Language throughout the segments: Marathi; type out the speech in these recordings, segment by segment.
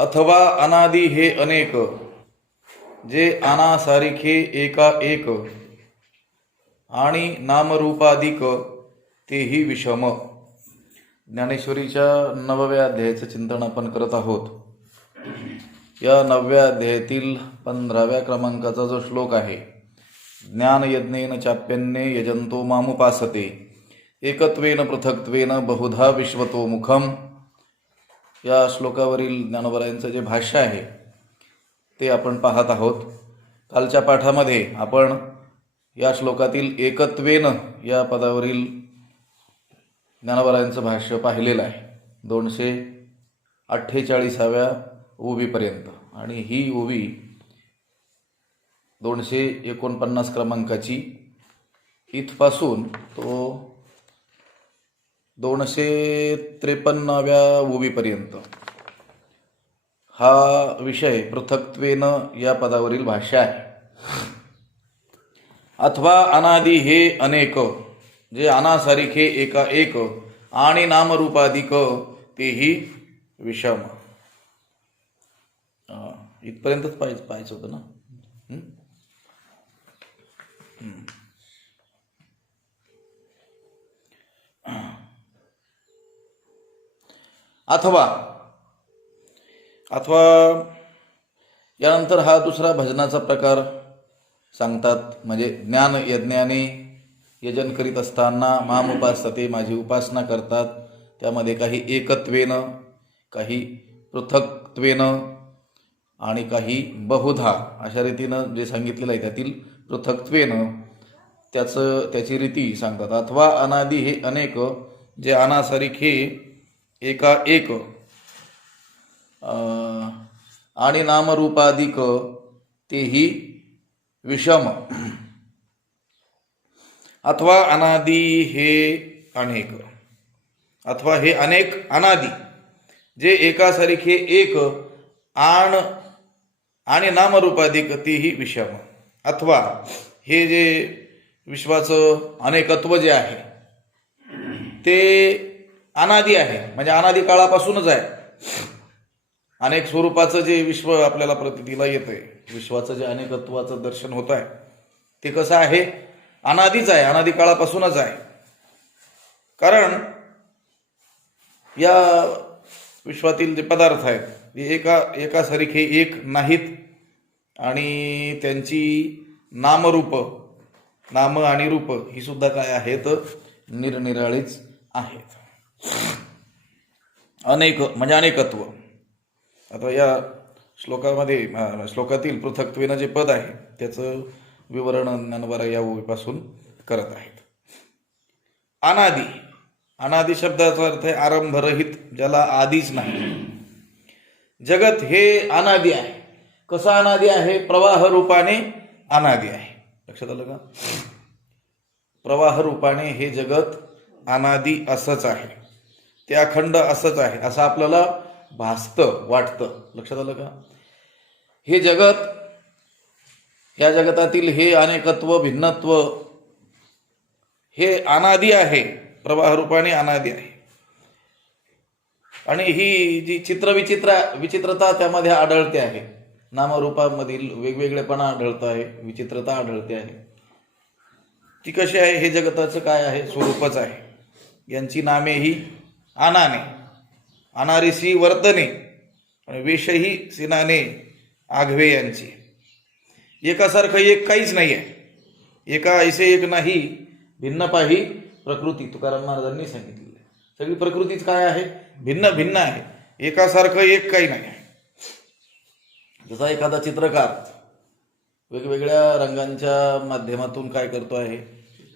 अथवा अनादि हे अनेक, जे अनासारिखे एका एक, आणि नामरूपाधिक तेही विषम. ज्ञानेश्वरीच्या 9व्या अध्यायाचं चिंतन आपण करत आहोत. या 9व्या अध्यायातील 15व्या क्रमांकाचा जो श्लोक आहे, ज्ञानयज्ञेन चाप्यन्ये यजंतो मामुपासते, एकत्वेन पृथक्त्वेन बहुधा विश्वतो मुखम. या श्लोकावरील ज्ञानोबरायांचं जे भाष्य आहे ते आपण पाहत आहोत. कालच्या पाठामध्ये आपण या श्लोकातील एकत्वेन या पदावरील ज्ञानोबरायांचं भाष्य पाहिलेलं आहे 248व्या ओवीपर्यंत, आणि ही ओवी 249 क्रमांकाची इथपासून तो 253व्या ओवीपर्यंत हा विषय पृथक्त्वेन या पदावरील भाष्य आहे. अथवा अनादि हे अनेक, जे अनासारिखे एका एक, आणि नामरूपाधिक तेही विषम. इथपर्यंतच पाहायचं होतं ना. अथवा यानंतर हा दुसरा भजनाचा प्रकार सांगतात. म्हणजे ज्ञान यज्ञाने यजन करीत असताना माम उपासते, माझी उपासना करतात, त्यामध्ये काही एकत्वेन, काही पृथक्त्वेन आणि काही बहुधा अशा रीतीनं जे सांगितलेलं आहे त्यातील पृथक्त्वेन त्याची रीती सांगतात. अथवा अनादि हे अनेक, जे अनासारिखे एका एक, आणि नामरूपाधिक तेही विषम. अथवा अनादि हे अनेक, अथवा हे अनेक अनादि, जे एकासारिखे एक आणि नामरूपाधिक तेही विषम. अथवा हे जे विश्वाचं अनेकत्व जे आहे ते अनादि आहे, म्हणजे अनादि काळापासूनच आहे. अनेक स्वरूपाचं जे विश्व आपल्याला प्रतीला येतंय, विश्वाचं जे अनेकत्वाचं दर्शन होत आहे ते कसं आहे, अनादिच आहे, अनादि काळापासूनच आहे. कारण या विश्वातील जे पदार्थ आहेत ते एकासारिखे एक नाहीत, आणि त्यांची नाम आणि रूप ही सुद्धा काय आहेत, निरनिराळीच आहेत. अनेक म्हणजे अनेकत्व. आता या श्लोकातील पृथक्त्वेनं जे पद आहे त्याचं विवरण ज्ञानोबा या ओवीपासून करत आहेत. अनादि शब्दाचा अर्थ आहे आरंभरहित, ज्याला आधीच नाही. जगत हे अनादि आहे. कसं अनादि आहे? प्रवाह रूपाने अनादि आहे. लक्षात आलं का? प्रवाह रूपाने हे जगत अनादि असंच आहे, ते अखंड असंच आहे असं आपल्याला भासतं, वाटतं. लक्षात आलं का? हे जगत, या जगतातील हे अनेकत्व, भिन्नत्व हे अनादि आहे, प्रवाह रूपाने अनादि आहे. आणि ही जी विचित्रता त्यामध्ये आढळते आहे. नामरूपामधील वेगवेगळेपणा आढळतो आहे, विचित्रता आढळते आहे. ती कशी आहे? हे जगताचं काय आहे? स्वरूपच आहे. यांची नामे ही अनाने, अनारिसी वर्तने, आणि वेशही सिनाने आघवे यांची. एकासारखं एक काहीच नाही आहे. एका ऐसे एक नाही, भिन्न पाही प्रकृती, तुकाराम महाराजांनी सांगितलेलं आहे. सगळी प्रकृतीच काय आहे? भिन्न भिन्न आहे. एकासारखं एक काही नाही आहे. जसा एखादा चित्रकार वेगवेगळ्या रंगांच्या माध्यमातून काय करतो आहे,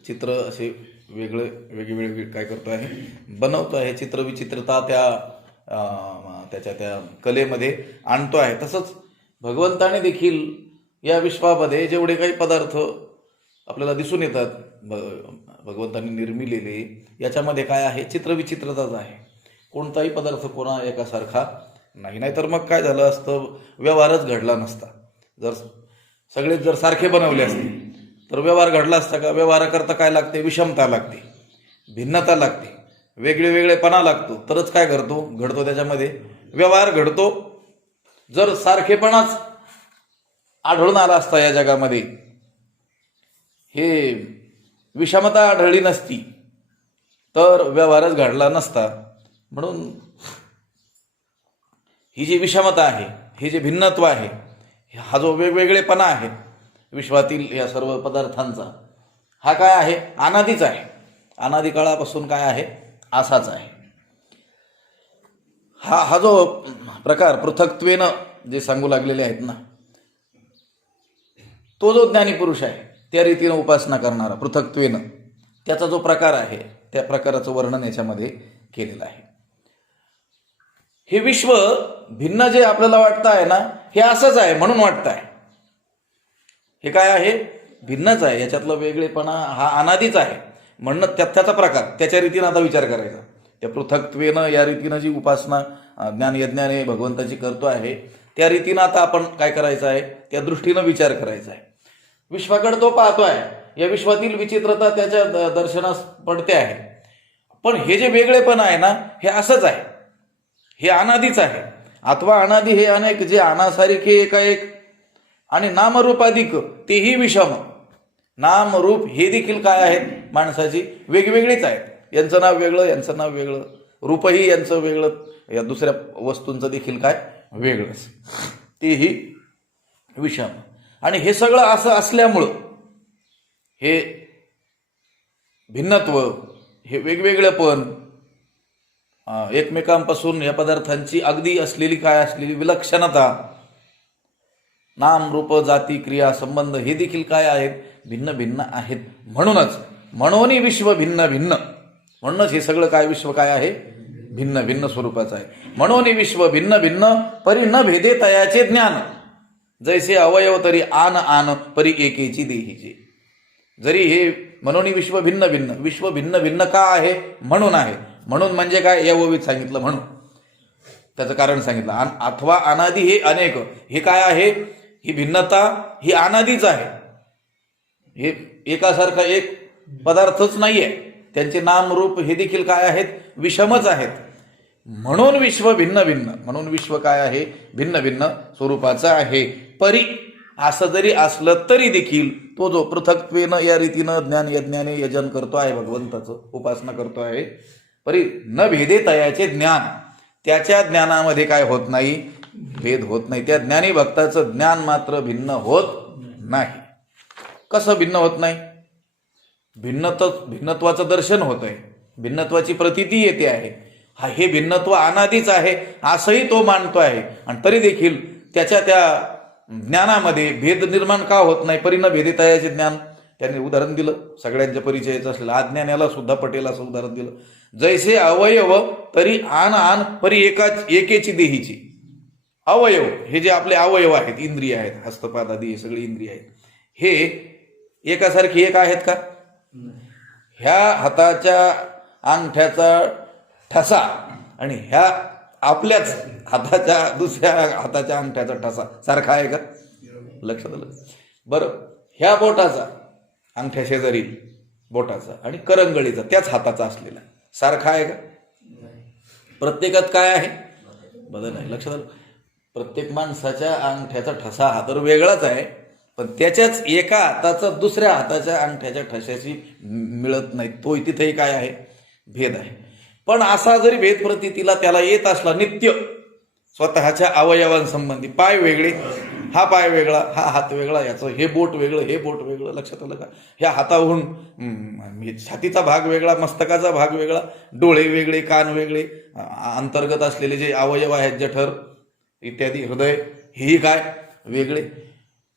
चित्र असे वेगवेगळे काय करतो आहे, बनवतो आहे. चित्रविचित्रता त्याच्या त्या कलेमध्ये आणतो आहे. तसंच भगवंताने देखील या विश्वामध्ये जेवढे काही पदार्थ आपल्याला दिसून येतात, भगवंतांनी निर्मिलेले, याच्यामध्ये काय आहे? चित्रविचित्रताच आहे. कोणताही पदार्थ कोणा एकासारखा नाही. नाहीतर मग काय झालं असतं, व्यवहारच घडला नसता. सगळेच जर सारखे बनवले असते तर व्यवहार घडला असता का? व्यवहाराकरता काय लागते? विषमता लागते, भिन्नता लागते, वेगळेपणा लागतो, तरच काय घडतो त्याच्यामध्ये व्यवहार घडतो. जर सारखेपणाच आढळून आला असता या जगामध्ये, हे विषमता आढळली नसती तर व्यवहारच घडला नसता. म्हणून ही जी विषमता आहे, हे जे भिन्नत्व आहे, हा जो वेगवेगळेपणा आहे विश्वातील या सर्व पदार्थांचा, हा काय आहे? अनादीच आहे. अनादी काळापासून काय आहे? असाच आहे. हा जो प्रकार पृथक्त्वेनं जे सांगू लागलेले आहेत ना, तो जो ज्ञानी पुरुष आहे त्या रीतीनं उपासना करणारा पृथक्त्वेनं, त्याचा जो प्रकार आहे त्या प्रकाराचं वर्णन याच्यामध्ये केलेलं आहे. हे विश्व भिन्न जे आपल्याला वाटतं आहे ना, हे असंच आहे म्हणून वाटतं आहे. हे काय आहे? भिन्नच आहे. याच्यातला वेगळेपणा हा अनादीच आहे म्हणणं त्याचा प्रकार, त्याच्या रीतीनं आता विचार करायचा. त्या पृथक्त्वेनं या रीतीनं जी उपासना ज्ञानयज्ञाने भगवंताची करतो आहे त्या रीतीनं आता आपण काय करायचं आहे? त्या दृष्टीनं विचार करायचा आहे. विश्वाकडे तो पाहतो आहे, या विश्वातील विचित्रता त्याच्या दर्शनास पडते आहे. पण हे जे वेगळेपण आहे ना, हे असंच आहे, हे अनादीच आहे. अथवा अनादी हे अनेक, जे अनासारिखे एकाएक आणि नामरूपाधिक तेही विषम. नाम रूप हे देखील काय आहेत? माणसाची वेगवेगळीच आहेत. यांचं नाव वेगळं, यांचं नाव वेगळं, रूपही यांचं वेगळं, या दुसऱ्या वस्तूंचं देखील काय? वेगळंच, तेही विषम. आणि हे सगळं असं असल्यामुळं हे भिन्नत्व, हे वेगवेगळेपण, एकमेकांपासून या पदार्थांची अगदी असलेली काय असलेली विलक्षणता, नाम रूप जाती क्रिया संबंध हे देखील काय आहेत? भिन्न भिन्न आहेत. म्हणून विश्व भिन्न भिन्न. म्हणूनच हे सगळं काय? विश्व काय आहे? भिन्न भिन्न स्वरूपाचं आहे. म्हणून विश्व भिन्न भिन्न परी न भेदे तयाचे ज्ञान. जैसे अवयव तरी आन आन परी एकेची देहीचे. जरी हे म्हणून विश्व भिन्न भिन्न, विश्व भिन्न भिन्न का आहे? म्हणून आहे. म्हणून म्हणजे काय? या ओवीत सांगितलं म्हणून, त्याचं कारण सांगितलं. अथवा अनादी हे अनेक, हे काय आहे? ही भिन्नता ही अनादीच आहे. हे एकासारखा एक पदार्थच नाही आहे. त्यांचे नाम रूप हे देखील काय आहेत? विषमच आहेत. म्हणून विश्व भिन्न भिन्न. म्हणून विश्व काय आहे? भिन्न भिन्न स्वरूपाचं आहे. परी, असं जरी असलं तरी देखील तो जो पृथक्त्वेनं या रीतीनं ज्ञान यज्ञाने यजन करतो आहे, भगवंताचं उपासना करतो आहे, परी न भेदे तयाचे ज्ञान. त्याच्या ज्ञानामध्ये काय होत नाही? भेद होत नाही. त्या ज्ञानी भक्ताचं ज्ञान मात्र भिन्न होत नाही. कसं भिन्न होत नाही? भिन्नत्वाचं दर्शन होत आहे, भिन्नत्वाची प्रतीती येते आहे. हे भिन्नत्व अनादीच आहे असंही तो मानतो आहे. आणि तरी देखील त्याच्या त्या ज्ञानामध्ये भेद निर्माण का होत नाही? परी न भेदे तयाचे ज्ञान. त्याने उदाहरण दिलं, सगळ्यांच्या परिचयाचं असलेलं अज्ञान, याला सुद्धा पटेल असं उदाहरण दिलं. जैसे अवयव तरी आन आन परी एकेची देहीची. अवयव हे जे आपले अवयव आहेत, इंद्रिय आहेत, हस्तपाद आदी हे सगळे इंद्रिय आहेत, हे एकासारखे एक आहेत का? ह्या हाताच्या अंगठ्याचा ठसा आणि ह्या आपल्याच हाताच्या दुसऱ्या हाताच्या अंगठ्याचा ठसा सारखा आहे का? लक्षात आलं? बरं, ह्या बोटाचा, अंगठ्या शेजारी बोटाचा आणि करंगळीचा त्याच हाताचा असलेला सारखा आहे का? प्रत्येकात काय आहे? बदल आहे. लक्षात आलं? प्रत्येक माणसाच्या अंगठ्याचा ठसा हा तर वेगळाच आहे, पण त्याच्याच एका हाताचा दुसऱ्या हाताच्या अंगठ्याच्या ठशाशी मिळत नाही. तो तिथेही काय आहे? भेद आहे. पण असा जरी भेद प्रतीतीला त्याला येत असला नित्य, स्वतःच्या अवयवांसंबंधी, पाय वेगळे, हा पाय वेगळा, हा हात वेगळा, याचं हे बोट वेगळं, हे बोट वेगळं, लक्षात आलं का? ह्या हाताहून छातीचा भाग वेगळा, मस्तकाचा भाग वेगळा, डोळे वेगळे, कान वेगळे, अंतर्गत असलेले जे अवयव आहेत, जठर इत्यादी, हृदय, हेही काय? वेगळे.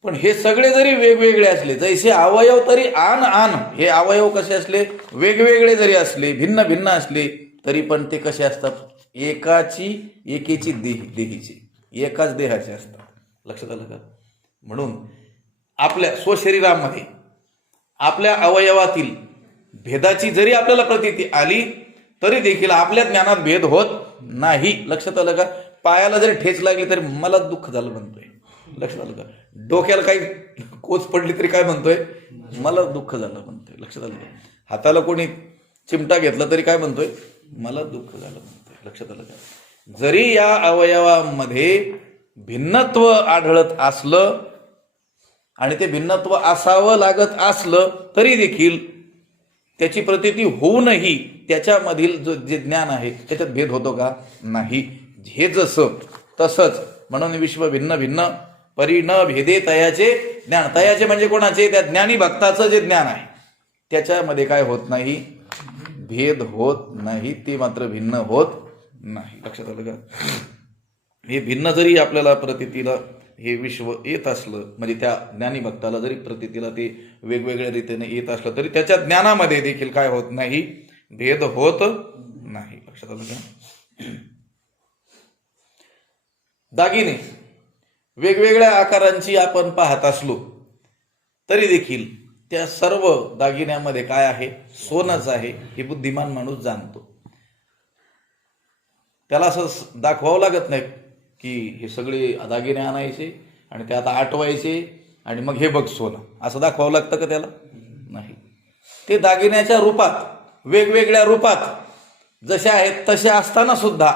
पण हे सगळे जरी वेगवेगळे असले, जैसे अवयव तरी आन आन, हे अवयव कसे असले? वेगवेगळे जरी असले, भिन्न भिन्न असले, तरी पण ते कसे असतात? एकेची देहीचे, एकाच देहाचे असतात. लक्षात आलं का? म्हणून आपल्या स्वशरीरामध्ये आपल्या अवयवातील भेदाची जरी आपल्याला प्रतीती आली तरी देखील आपल्या ज्ञानात भेद होत नाही. लक्षात आलं का? पायाला जरी ठेच लागली तरी मला दुःख झालं म्हणतोय. लक्षात आलं का? डोक्याला काही कोच पडली तरी काय म्हणतोय? मला दुःख झालं म्हणतोय. लक्षात आलं का? हाताला कोणी चिमटा घेतला तरी काय म्हणतोय? मला दुःख झालं म्हणतोय. लक्षात आलं का? जरी या अवयवामध्ये भिन्नत्व आढळत असलं आणि ते भिन्नत्व असावं लागत असलं तरी देखील त्याची प्रतीती होऊनही त्याच्यामधील जे ज्ञान आहे त्याच्यात भेद होतो का? नाही. हे जसं तसंच म्हणून विश्व भिन्न भिन्न परी न भेदे तयाचे ज्ञान. तयाचे म्हणजे कोणाचे? त्या ज्ञानी भक्ताचं जे ज्ञान आहे त्याच्यामध्ये काय होत नाही? भेद होत नाही. ते मात्र भिन्न होत नाही. लक्षात आलं का? हे भिन्न जरी आपल्याला प्रतीतीला हे विश्व येत असलं म्हणजे त्या ज्ञानी भक्ताला जरी प्रतीतीला ते वेगवेगळ्या रीतीने येत असलं तरी त्याच्या ज्ञानामध्ये देखील काय होत नाही? भेद होत नाही. लक्षात आलं का? दागिने वेगवेगळ्या आकारांची आपण पाहत असलो तरी देखील त्या सर्व दागिन्यामध्ये काय आहे? सोनच आहे. हे बुद्धिमान माणूस जाणतो. त्याला असं दाखवावं लागत नाही की हे सगळे दागिने आणायचे आणि ते आता आटवायचे आणि मग हे बघ सोनं, असं दाखवावं लागतं का त्याला? नाही. ते दागिन्याच्या रूपात वेगवेगळ्या रूपात जसे आहेत तसे असताना सुद्धा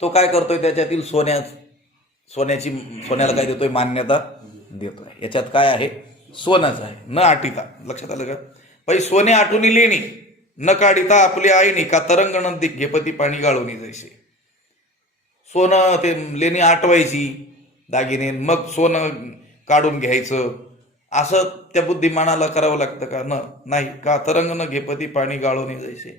तो काय करतोय? त्याच्यातील सोन्याला काय देतोय? मान्यता देतोय. याच्यात काय आहे? सोनच आहे, न आटिता. लक्षात आलं का? पै सोने आटून लेणी न काढिता आपली आईनी का तरंग न घेपती पाणी गाळून जैसे. सोनं ते लेणी आटवायची दागिने मग सोनं काढून घ्यायचं असं त्या बुद्धिमानाला करावं लागतं का? नाही. का तरंग न घेपती पाणी गाळून जैसे.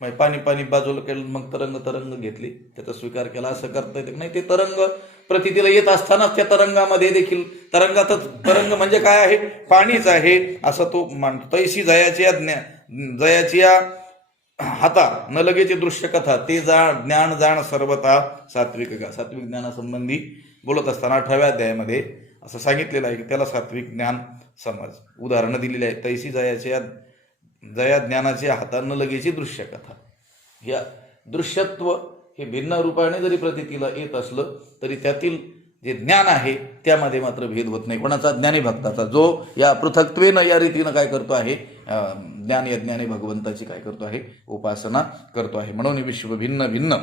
पाणी पाणी बाजूला केलं मग तरंग घेतली त्याचा स्वीकार केला असं करता येतं नाही. ते तरंग प्रतीतीला येत असतानाच त्या तरंगामध्ये देखील तरंगातच तरंग म्हणजे काय आहे? पाणीच आहे असं तो मानतो. तैशी जयाची हाता न लगेचे दृश्य कथा ते ज्ञान जाण सर्वता सात्विक का. सात्विक ज्ञानासंबंधी बोलत असताना 8व्या अध्यायामध्ये असं सांगितलेलं आहे की त्याला सात्विक ज्ञान समज. उदाहरणं दिलेली आहेत. तैशी जया ज्ञानाच्या हातानं लगेची दृश्य कथा. या दृश्यत्व हे भिन्न रूपाने जरी प्रतीतीला येत असलं तरी त्यातील जे ज्ञान आहे त्यामध्ये मात्र भेद होत नाही. कोणाचा? ज्ञानी भक्ताचा, जो या पृथक्त्वेनं या रीतीनं काय करतो आहे? ज्ञान यज्ञाने भगवंताची काय करतो आहे? उपासना करतो आहे. म्हणून विश्व भिन्न भिन्न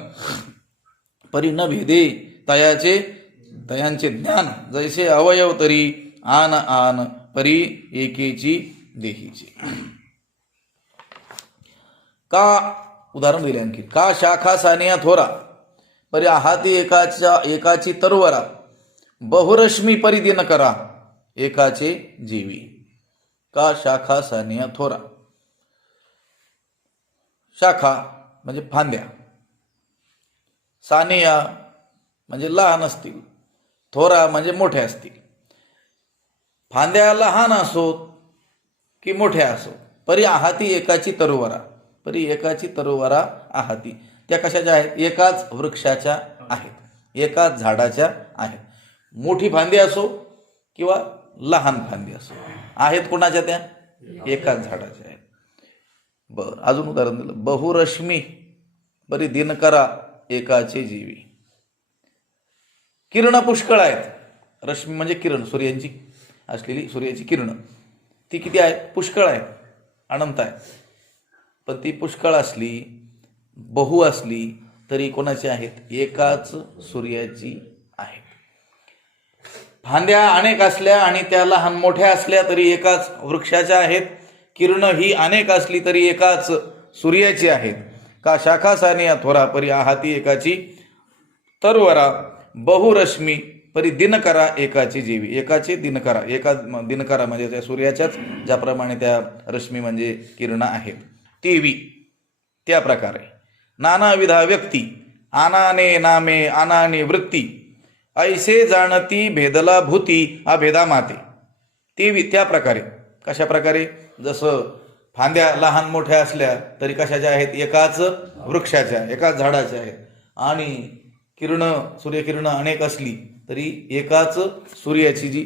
परी न भेदे तयांचे ज्ञान जैसे अवयव तरी आन आन परी एकेची देहीची. का उदाहरण दिले आणखी. का शाखा सानिया थोरा परी हाती एकाची तरुवरा बहुरश्मी परिदिन करा एकाचे जीवी. का शाखा सानिया थोरा. शाखा म्हणजे फांद्या, सानिया म्हणजे लहान असतील, थोरा म्हणजे मोठे असतील. फांद्या लहान असोत की मोठ्या असो परी आहाती एकाची तरुवरा. परी एकाची तरुवरा आहाती. त्या कशाच्या आहेत? एकाच वृक्षाच्या आहेत, एकाच झाडाच्या आहेत. मोठी फांदी असो किंवा लहान फांदी असो आहेत कोणाच्या? त्या एकाच झाडाच्या आहेत. बर अजून उदाहरण दिलं. बहुरश्मी परी दिनकरा एकाचे जीवी. किरण पुष्कळ आहेत. रश्मी म्हणजे किरण, सूर्यांची असलेली सूर्याची किरण ती किती आहे? पुष्कळ आहे, अनंत आहे. पण ती पुष्कळ असली, बहु असली तरी कोणाची आहेत? एकाच सूर्याची आहे. फांद्या अनेक असल्या आणि त्या लहान मोठ्या असल्या तरी एकाच वृक्षाच्या आहेत. किरण ही अनेक असली तरी एकाच सूर्याची आहेत. का शाखा सानिया थोरा परी आहाती एकाची तरुवरा बहुरश्मी परी दिनकरा एकाची जीवी. एकाचे दिनकरा, एका दिनकरा म्हणजे त्या सूर्याच्याच ज्याप्रमाणे त्या रश्मी म्हणजे किरण आहेत तेवी त्या प्रकारे. नानाविधा व्यक्ती आनाने नामे आनाने वृत्ती ऐसे जाणती भेदला भूती अभेदा माते. तेवी त्या प्रकारे. कशा प्रकारे? जसं फांद्या लहान मोठ्या असल्या तरी कशाच्या आहेत? एकाच वृक्षाच्या, एकाच झाडाच्या आहेत. आणि किरण सूर्यकिरण अनेक असली तरी एकाच सूर्याची जी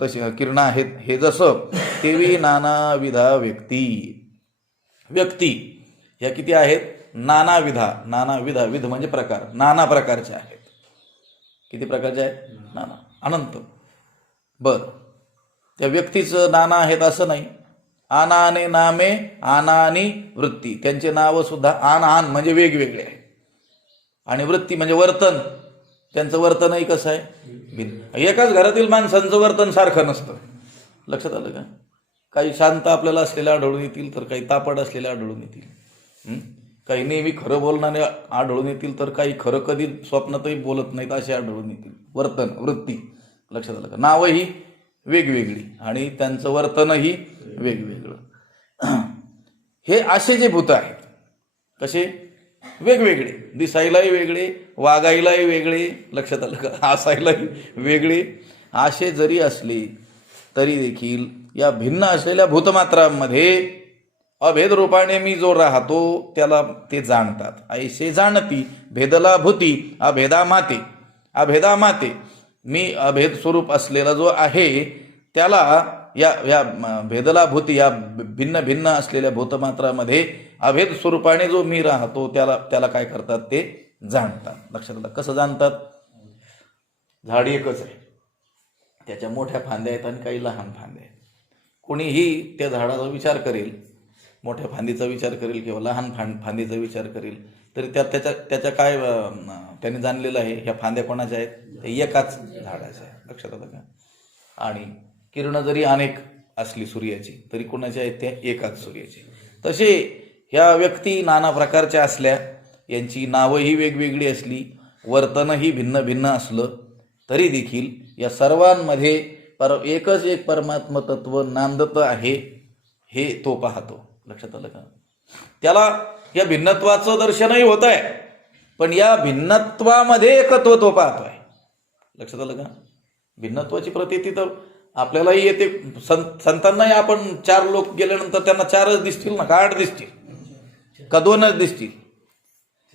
तशी किरण आहेत. हे जसं तेवी नानाविधा व्यक्ती ह्या किती आहेत? नानाविधा विध म्हणजे प्रकार, नाना प्रकारचे आहेत. किती प्रकारचे आहेत? नाना, अनंत. बर त्या व्यक्तीचं नाना आहेत असं नाही. आनाने नामे आनानी वृत्ती. त्यांचे नाव सुद्धा आन म्हणजे वेगवेगळे आहे. आणि वृत्ती म्हणजे वर्तन त्यांचं वर्तनही कसं आहे भिन्न. एकाच घरातील माणसांचं वर्तन सारखं नसतं. लक्षात आलं का? काही शांत आपल्याला असलेले आढळून येतील, तर काही तापड असलेले आढळून येतील. काही नेहमी खरं बोलणारे आढळून येतील, तर काही खरं कधी स्वप्नातही बोलत नाहीत असे आढळून येतील. वर्तन, वृत्ती. लक्षात आलं का? नावही वेगवेगळी आणि त्यांचं वर्तनही वेगवेगळं. हे असे जे भूत आहेत, कसे वेगवेगळे, दिसायलाही वेगळे, वागायलाही वेगळे, लक्षात आलं का, हसायलाही वेगळे, असे जरी असले तरी देखील या भिन्न असलेल्या भूतमात्रांमध्ये अभेद रूपाने मी जो राहतो त्याला ते जाणतात. ऐसे जाणती भेदला भूती अभेदा माते. अभेदा माते, मी अभेद स्वरूप असलेला जो आहे त्याला या भेदला भूती, या भिन्न भिन्न असलेल्या भूतमात्रामध्ये अभेद स्वरूपाने जो मी राहतो त्याला काय करतात, ते जाणतात. लक्षात आलं? कसं जाणतात? झाड एकच आहे, त्याच्या मोठ्या फांद्या आहेत आणि काही लहान फांद्या आहेत. कोणीही त्या झाडाचा विचार करेल, मोठ्या फांदीचा विचार करेल किंवा लहान फांदीचा विचार करेल, तरी त्याच्या काय त्याने जाणलेलं आहे, ह्या फांद्या कोणाच्या आहेत, ते एकाच झाडाच्या आहेत. लक्षात आलं का? आणि किरणं जरी अनेक असली सूर्याची तरी कोणाच्या आहेत, त्या एकाच सूर्याची. तसे ह्या व्यक्ती नाना प्रकारच्या असल्या, यांची नावंही वेगवेगळी असली, वर्तनही भिन्न भिन्न असलं, तरी देखील या सर्वांमध्ये एकच एक परमात्म तत्व नांदत आहे, हे तो पाहतो. लक्षात आलं का? त्याला या भिन्नत्वाचं दर्शनही होत आहे, पण या भिन्नत्वामध्ये एकत्व तो पाहतोय. लक्षात आलं का? भिन्नत्वाची प्रतीती तर आपल्यालाही येते, संतांनाही आपण 4 लोक गेल्यानंतर त्यांना 4च दिसतील ना, का 8 दिसतील, का 2च दिसतील,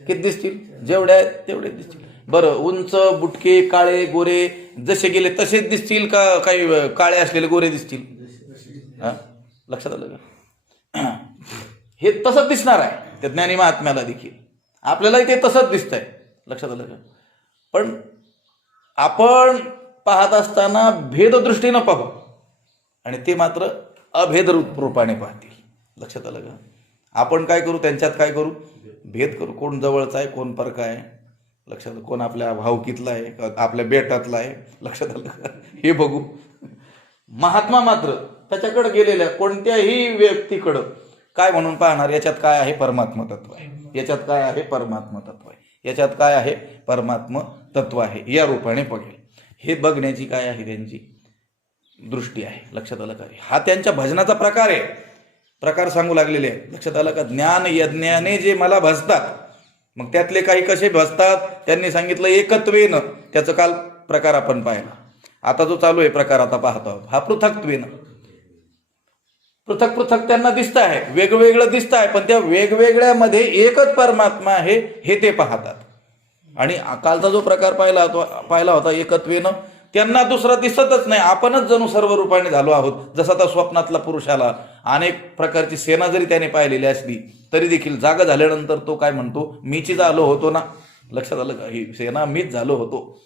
किती दिसतील? जेवढे आहेत तेवढे दिसतील. बरं, उंच बुटके काळे गोरे जसे गेले तसेच दिसतील, का काही काळे असलेले गोरे दिसतील? लक्षात आलं का? हे तसंच दिसणार आहे त्या ज्ञानी महात्म्याला देखील, आपल्यालाही ते तसंच दिसतंय. लक्षात आलं का? पण आपण पाहत असताना भेददृष्टीनं पाहू आणि ते मात्र अभेद रूपाने पाहतील. लक्षात आलं का? आपण काय करू, त्यांच्यात काय करू, भेद करू. कोण जवळचा आहे, कोण परका आहे, लक्षात आलं? कोण आपल्या भावकीतला आहे, आपल्या बेटातला आहे, लक्षात आलं का, हे बघू. महात्मा मात्र त्याच्याकडे गेलेल्या कोणत्याही व्यक्तीकडं काय म्हणून पाहणार, याच्यात काय आहे, परमात्म तत्व आहे, याच्यात काय आहे, परमात्म तत्व आहे, याच्यात काय आहे, परमात्म तत्व आहे, या रूपाने बघेल. हे बघण्याची काय आहे, त्यांची दृष्टी आहे. लक्षात आलं का? हा त्यांच्या भजनाचा प्रकार आहे. प्रकार सांगू लागलेले आहे. लक्षात आलं का? ज्ञान यज्ञाने जे मला भजतात, मग त्यातले काही कसे भजतात त्यांनी सांगितलं एकत्वेनं. त्याचं काल प्रकार आपण पाहिला. आता जो चालू आहे प्रकार आता पाहतो आहोत, हा पृथक्त्वेनं. पृथक पृथक त्यांना दिसत आहे, वेगवेगळं दिसत आहे, पण त्या वेगवेगळ्यामध्ये एकच परमात्मा आहे हे ते पाहतात. आणि कालचा जो प्रकार पाहिला होता एकत्वेनं, त्यांना दुसरा दिसतच नाही, आपणच जणू सर्व रूपाने झालो आहोत. जसा त्या स्वप्नातला पुरुषाला अनेक प्रकारची सेना जरी त्याने पाहिलेली असली तरी देखील जागा झाल्यानंतर तो काय म्हणतो, मीच झालो होतो ना. लक्षात आलं का? ही सेना मीच झालो होतो.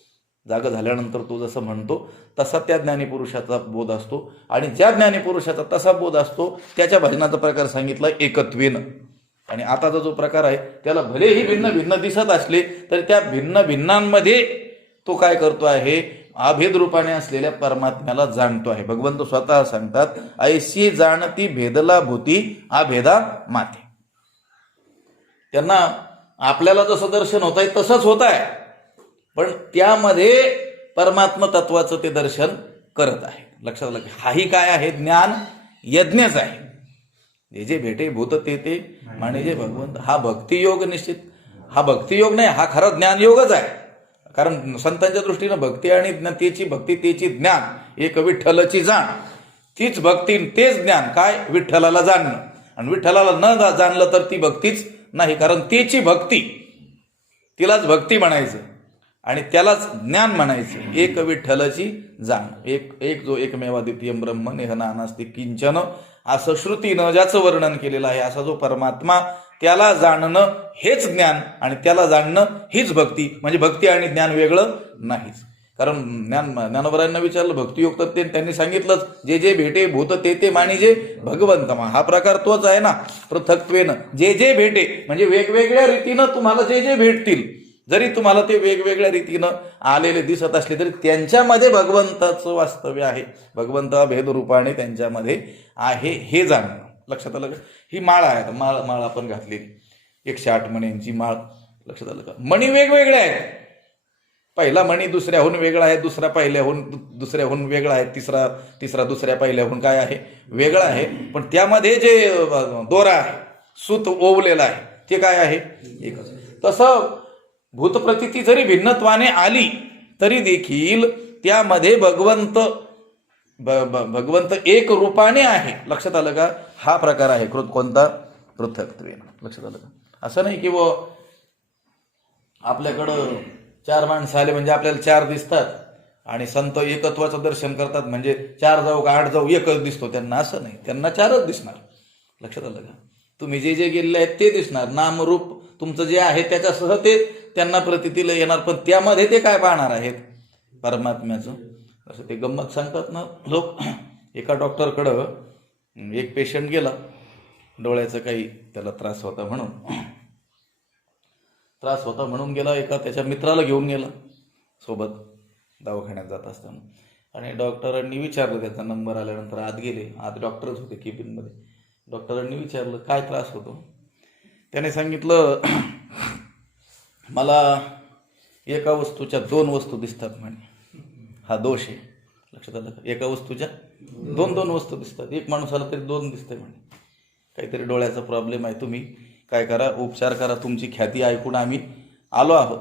जागा झाल्यानंतर तो जसं म्हणतो तसा त्या ज्ञानीपुरुषाचा बोध असतो, आणि ज्या ज्ञानीपुरुषाचा तसा बोध असतो त्याच्या भजनाचा प्रकार सांगितला एकत्वेनं. आणि आताचा जो प्रकार आहे त्याला भलेही भिन्न भिन्न दिसत असले तरी त्या भिन्न भिन्नांमध्ये तो काय करतो आहे, अभेद रूपाने असलेल्या परमात्म्याला जाणतो आहे. भगवंत स्वतः सांगतात, ऐशी जाणती भेदला भूती अभेदा माते. त्यांना आपल्याला जसं दर्शन होत आहे तसंच होत आहे, पण त्यामध्ये परमात्म तत्वाचं ते दर्शन करत आहे. लक्षात आलं? हाही काय आहे, ज्ञान यज्ञच आहे. जे जे भेटे भूत ते माने जे भगवंत. हा भक्तियोग निश्चित, हा भक्तियोग नाही, हा खरा ज्ञानयोगच आहे. कारण संतांच्या दृष्टीनं भक्ती आणि तेची भक्ती, तेची ज्ञान, एक विठ्ठलाची जाण, तीच भक्ती तेच ज्ञान. काय? विठ्ठलाला जाणणं. आणि विठ्ठलाला न जाणलं तर ती भक्तीच नाही, कारण तेची भक्ती, तिलाच भक्ती म्हणायचं आणि त्यालाच ज्ञान म्हणायचं. एक विठ्ठलाची जाण, एक जो एकमेवा द्वितीय ब्रह्म नेहना नास्ति किंचन, असं श्रुतीनं ज्याचं वर्णन केलेलं आहे, असा जो परमात्मा, त्याला जाणणं हेच ज्ञान आणि त्याला जाणणं हीच भक्ती. म्हणजे भक्ती आणि ज्ञान वेगळं नाहीच. कारण ज्ञानोबरायांना विचारलं भक्तियोग, तर त्यांनी सांगितलंच, जे जे भेटे भूत ते मानी जे भगवंत. हा प्रकार तोच आहे ना, पृथक्त्वेनं. जे जे भेटे म्हणजे वेगवेगळ्या रीतीनं तुम्हाला जे जे भेटतील जरी तुम्हाला ते वेगवेगळ्या रीतीनं आलेले दिसत असले तरी त्यांच्यामध्ये भगवंताचं वास्तव्य आहे, भगवंत भेद रूपाने त्यांच्यामध्ये आहे हे जाणणं. लक्षात आलं का? ही माळ आहे, माळ आपण घातलेली 108 मण्यांची माळ. लक्षात आलं का? मणी वेगवेगळे आहेत. पहिला मणी दुसऱ्याहून वेगळा आहे, दुसरा पहिल्याहून दुसऱ्याहून वेगळा आहे, तिसरा दुसऱ्या पहिल्याहून काय आहे वेगळा आहे. पण त्यामध्ये जे दोरा आहे, सूत ओवलेला आहे, ते काय आहे एकच. तसं भूतप्रतीती जरी भिन्नत्वाने आली तरी देखील त्यामध्ये भगवंत एक रूपाने आहे. लक्षात आलं का? हा प्रकार आहे कोणता? पृथक्त्वेन. लक्षात आलं का? असं नाही की वो आपल्याकडं 4 माणसं आले म्हणजे आपल्याला 4 दिसतात आणि संत एकत्वाचं दर्शन करतात म्हणजे 4 जाऊ का 8 जाऊ एकच दिसतो त्यांना, असं नाही. त्यांना 4च दिसणार. लक्षात आलं का? तुम्ही जे जे गेलेले आहेत ते दिसणार, नामरूप तुमचं जे आहे त्याच्यासह ते त्यांना प्रतितीला येणार. पण त्यामध्ये ते काय पाहणार आहेत? परमात्म्याचं. असं ते गंमत सांगतात ना लोक. एका डॉक्टरकडं एक पेशंट गेला, डोळ्याचा काही त्याला त्रास होता म्हणून गेला. एका त्याच्या मित्राला घेऊन गेला सोबत दवाखान्यात जात असताना, आणि डॉक्टरांनी विचारलं, त्याचा नंबर आल्यानंतर आत गेले. आत डॉक्टरच होते केबिनमध्ये. डॉक्टरांनी विचारलं काय त्रास होतो. त्याने सांगितलं मला एका वस्तूच्या 2 वस्तू दिसतात म्हणे. हा दोष आहे. लक्षात आलं का? एका वस्तूच्या 2 वस्तू दिसतात. एक माणूस आला तरी 2 दिसते म्हणे. काहीतरी डोळ्याचा प्रॉब्लेम आहे, तुम्ही काय करा, उपचार करा, तुमची ख्याती ऐकून आम्ही आलो आहोत.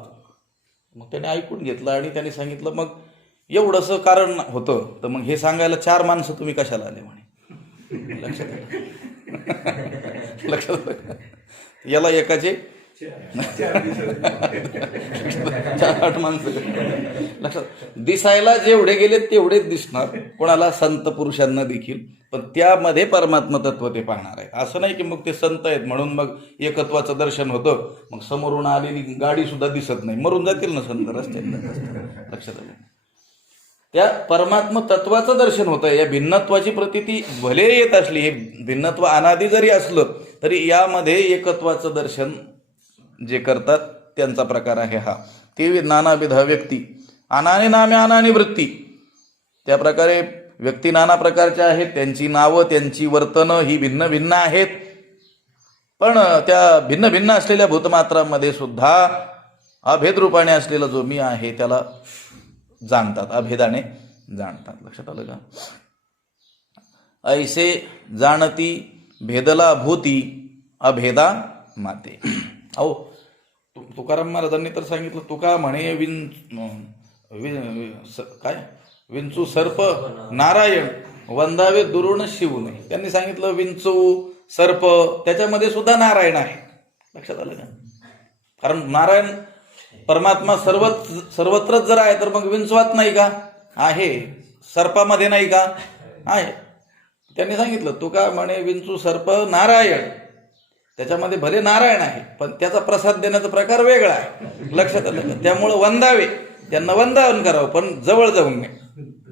मग त्याने ऐकून घेतलं आणि त्याने सांगितलं मग एवढंसं कारण होतं तर मग हे सांगायला 4 माणसं तुम्ही कशाला आले म्हणे. लक्षात आलं? लक्षात आलं? याला एकाचे 4-8 माणसं. लक्षात, दिसायला जेवढे गेले तेवढेच दिसणार कोणाला? संत पुरुषांना देखील. पण त्यामध्ये परमात्मा तत्व ते पाहणार आहे. असं नाही की मग ते संत आहेत म्हणून मग एकत्वाचं दर्शन होतं, मग समोरून आलेली गाडी सुद्धा दिसत नाही, मरून जातील ना संत रस्त्यात. लक्षात आलं? त्या परमात्मा तत्वाचं दर्शन होतं. या भिन्नत्वाची प्रतीती भले येत असली, हे भिन्नत्व अनादी जरी असलं तरी यामध्ये एकत्वाचं दर्शन जे करतात त्यांचा प्रकार आहे हा. ते नानाविध व्यक्ती, अनाने नामे अनानी वृत्ती. त्या प्रकारे व्यक्ती नाना प्रकारच्या आहेत, त्यांची नावं त्यांची वर्तनं ही भिन्न भिन्न आहेत. पण त्या भिन्न भिन्न असलेल्या भूतमात्रामध्ये सुद्धा अभेद रूपाने असलेला जो मी आहे त्याला जाणतात, अभेदाने जाणतात. लक्षात आलं का? ऐसे जाणती भेदला भूती अभेदा माते. अहो तुकाराम महाराजांनी तर सांगितलं, तुका म्हणे विंचू सर्प नारायण वंदावे दुरुण शिवू नये. त्यांनी सांगितलं विंचू सर्प त्याच्यामध्ये सुद्धा नारायण आहे. लक्षात आलं का? कारण नारायण परमात्मा सर्वत्रच जर आहे तर मग विंचवात नाही का? आहे. सर्पामध्ये नाही का? आहे. त्यांनी सांगितलं तुका म्हणे विंचू सर्प नारायण, त्याच्यामध्ये भले नारायण आहे पण त्याचा प्रसाद देण्याचा प्रकार वेगळा आहे. लक्षात आलं? त्यामुळं वंदावे, त्यांना वंदन करावं पण जवळ जाऊन नाही.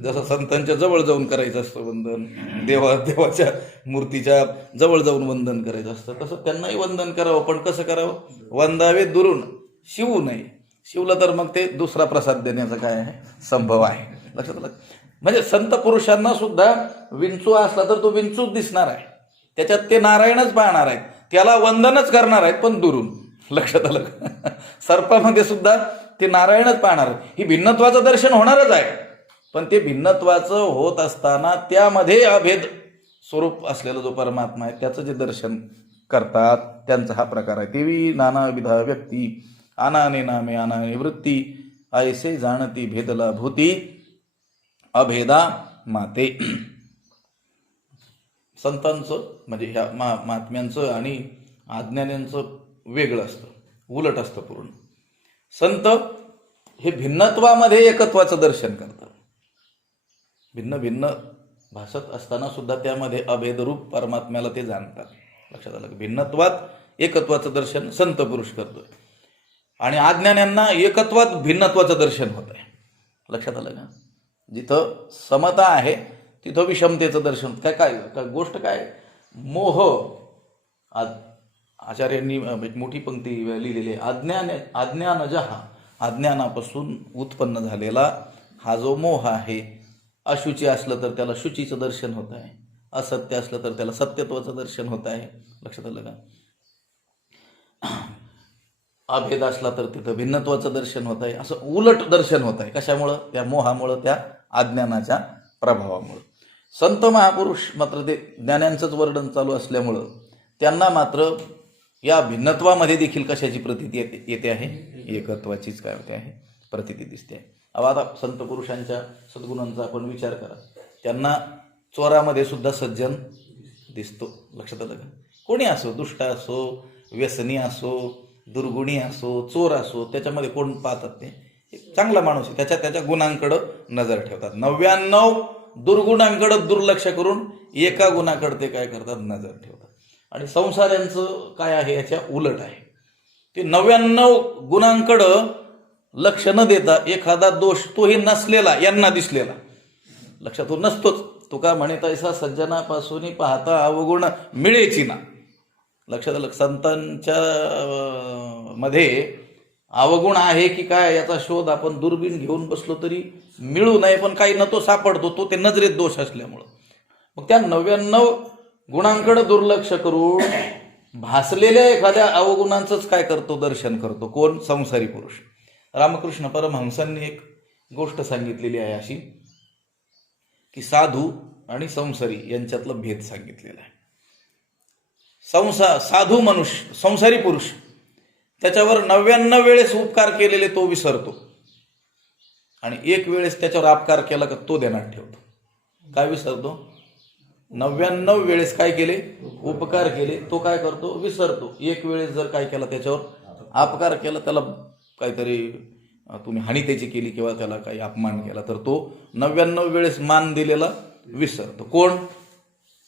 जसं संतांच्या जवळ जाऊन करायचं असतं वंदन, देवाच्या मूर्तीच्या जवळ जाऊन वंदन करायचं असतं, तसं त्यांनाही वंदन करावं. पण कसं करावं? वंदावे दुरून शिवू नये. शिवलं तर मग ते दुसरा प्रसाद देण्याचा काय आहे? संभव आहे. लक्षात आलं? म्हणजे संत पुरुषांना सुद्धा विंचू असला तर तो विंचूच दिसणार आहे, त्याच्यात ते नारायणच पाहणार आहेत, त्याला वंदनच करणार आहेत पण दुरून. लक्षात आलं? सर्पामध्ये सुद्धा ते नारायणच पाहणार आहेत. ही भिन्नत्वाचं दर्शन होणारच आहे, पण ते भिन्नत्वाचं होत असताना त्यामध्ये अभेद स्वरूप असलेला जो परमात्मा आहे त्याचं जे दर्शन करतात त्यांचा हा प्रकार आहे. तेवी नानाविधा व्यक्ती अनाने नामे अनाने वृत्ती ऐसे जाणती भेदला भूती अभेदा माते. संतांचं म्हणजे ह्या महात्म्यांचं आणि अज्ञान्यांचं वेगळं असतं, उलट असतं पूर्ण. संत हे भिन्नत्वामध्ये एकत्वाचं दर्शन करतात. भिन्न भिन्न भासत असताना सुद्धा त्यामध्ये अभेदरूप परमात्म्याला ते जाणतात. लक्षात आलं? भिन्नत्वात एकत्वाचं दर्शन संत पुरुष करतोय आणि अज्ञान्यांना एकत्वात भिन्नत्वाचं दर्शन होत आहे. लक्षात आलं का? जिथं समता आहे तिथं विषमतेचं दर्शन. काय गोष्ट काय? मोह आचार्यांनी एक मोठी पंक्ती लिहिलेली आहे, अज्ञानजहा, अज्ञानापासून उत्पन्न झालेला हा जो मोह आहे, अशुची असलं तर त्याला शुचीचं दर्शन होत आहे, असत्य असलं तर त्याला सत्यत्वाचं दर्शन होत आहे. लक्षात आलं का? अभेद असला तर तिथं भिन्नत्वाचं दर्शन होत आहे. असं उलट दर्शन होत आहे. कशामुळं? त्या मोहामुळं, त्या अज्ञानाच्या प्रभावामुळं. संत महापुरुष मात्र ते ज्ञानांचंच वर्णन चालू असल्यामुळं त्यांना मात्र या भिन्नत्वामध्ये देखील कशाची प्रतीती येते आहे? एकत्वाचीच काय होते आहे? प्रतीती दिसते आहे. आता संत पुरुषांच्या सद्गुणांचा आपण विचार करा. त्यांना चोरामध्ये सुद्धा सज्जन दिसतो. लक्षात आलं का? कोणी असो, दुष्ट असो, व्यसनी असो, दुर्गुणी असो, चोर असो, त्याच्यामध्ये कोण पाहतात? ते चांगला माणूस आहे, त्याच्या गुणांकडं नजर ठेवतात. 99 दुर्गुणांकडं दुर्लक्ष करून एका गुणाकडे ते काय करतात? नजर ठेवतात. आणि संसारांचं काय आहे? याच्या उलट आहे. ते 99 गुणांकडं लक्ष न देता एखादा दोष तोही नसलेला यांना दिसलेला लक्षात तो नसतोच. तो का म्हणे, तैसा सज्जनापासून पाहता अवगुण मिळेची ना. लक्षात आलं? संतांच्या मध्ये अवगुण आहे की काय याचा शोध आपण दुर्बीण घेऊन बसलो तरी मिळू नये, पण काही न तो सापडतो. तो ते नजरेत दोष असल्यामुळं. मग त्या 99 गुणांकडे दुर्लक्ष करून भासलेल्या एखाद्या अवगुणांचंच काय करतो? दर्शन करतो. कोण? संसारी पुरुष. रामकृष्ण परमहंसांनी एक गोष्ट सांगितलेली आहे अशी, की साधू आणि संसारी यांच्यातला भेद सांगितलेला आहे. साधू मनुष्य, संसारी पुरुष, त्याच्यावर 99 वेळेस उपकार केलेले तो विसरतो, आणि एक वेळेस त्याच्यावर अपकार केला का तो ध्यानात ठेवतो. काय विसरतो? 99 वेळेस काय केले? उपकार केले, तो काय करतो? विसरतो. एक वेळेस जर काय केला, त्याच्यावर अपकार केला, त्याला काहीतरी तुम्ही हानी त्याची केली किंवा त्याला काही अपमान केला, तर तो 99 वेळेस मान दिलेला विसरतो. कोण?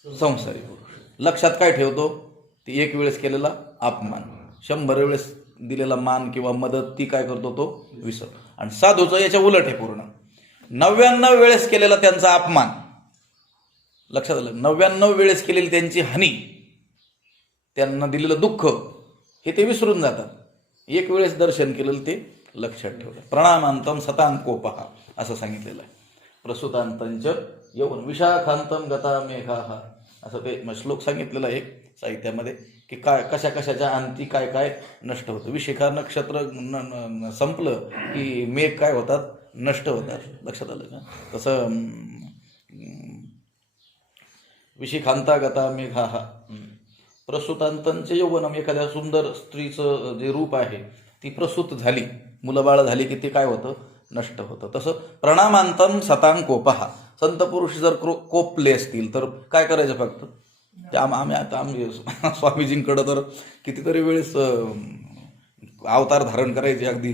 संसारी पुरुष. लक्षात काय ठेवतो? ती एक वेळेस केलेला अपमान, 100 वेळेस दिलेला मान किंवा मदत, ती काय करतो? तो विसरतो. आणि साधूचं याच्या उलट आहे. पूर्ण 99 वेळेस केलेला त्यांचा अपमान, लक्षात आलं? 99 वेळेस केलेली त्यांची हानी, त्यांना दिलेलं दुःख, हे ते विसरून जातात. एक वेळेस दर्शन केलेलं ते लक्षात ठेवलं. प्रणामांतम सतांकोपहा असं सांगितलेलं आहे. प्रसूतांतंच यौवन विशाखांतम गता मेघाहा, असं ते श्लोक सांगितलेला आहे साहित्यामध्ये, की काय कशा कशाच्या अंती काय काय नष्ट होतं. विशिखा नक्षत्र संपलं की मेघ काय होतात? नष्ट होतात. लक्षात आलं का? तसं विशिखांता गता मेघाहा. प्रसूतांतंच यौवनम, एखाद्या सुंदर स्त्रीचं जे रूप आहे, ती प्रसूत झाली, मुलंबाळ झाली की ते काय होतं? नष्ट होतं. तसं प्रणामांतम सतांकोपहा, संत पुरुष जर कोपले असतील तर काय करायचं? फक्त आम्ही स्वामीजींकडं तर कितीतरी वेळेस अवतार धारण करायचे, अगदी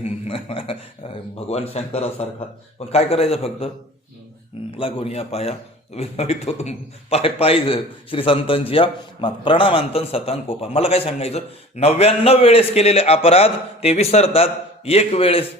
भगवान शंकरासारखा, पण काय करायचं? फक्त लागून या पाया पाय श्री संतांची या प्रणामांतन सतान कोपा. मला काय सांगायचं? 99 वेळेस केलेले अपराध ते विसरतात, एक वेळेस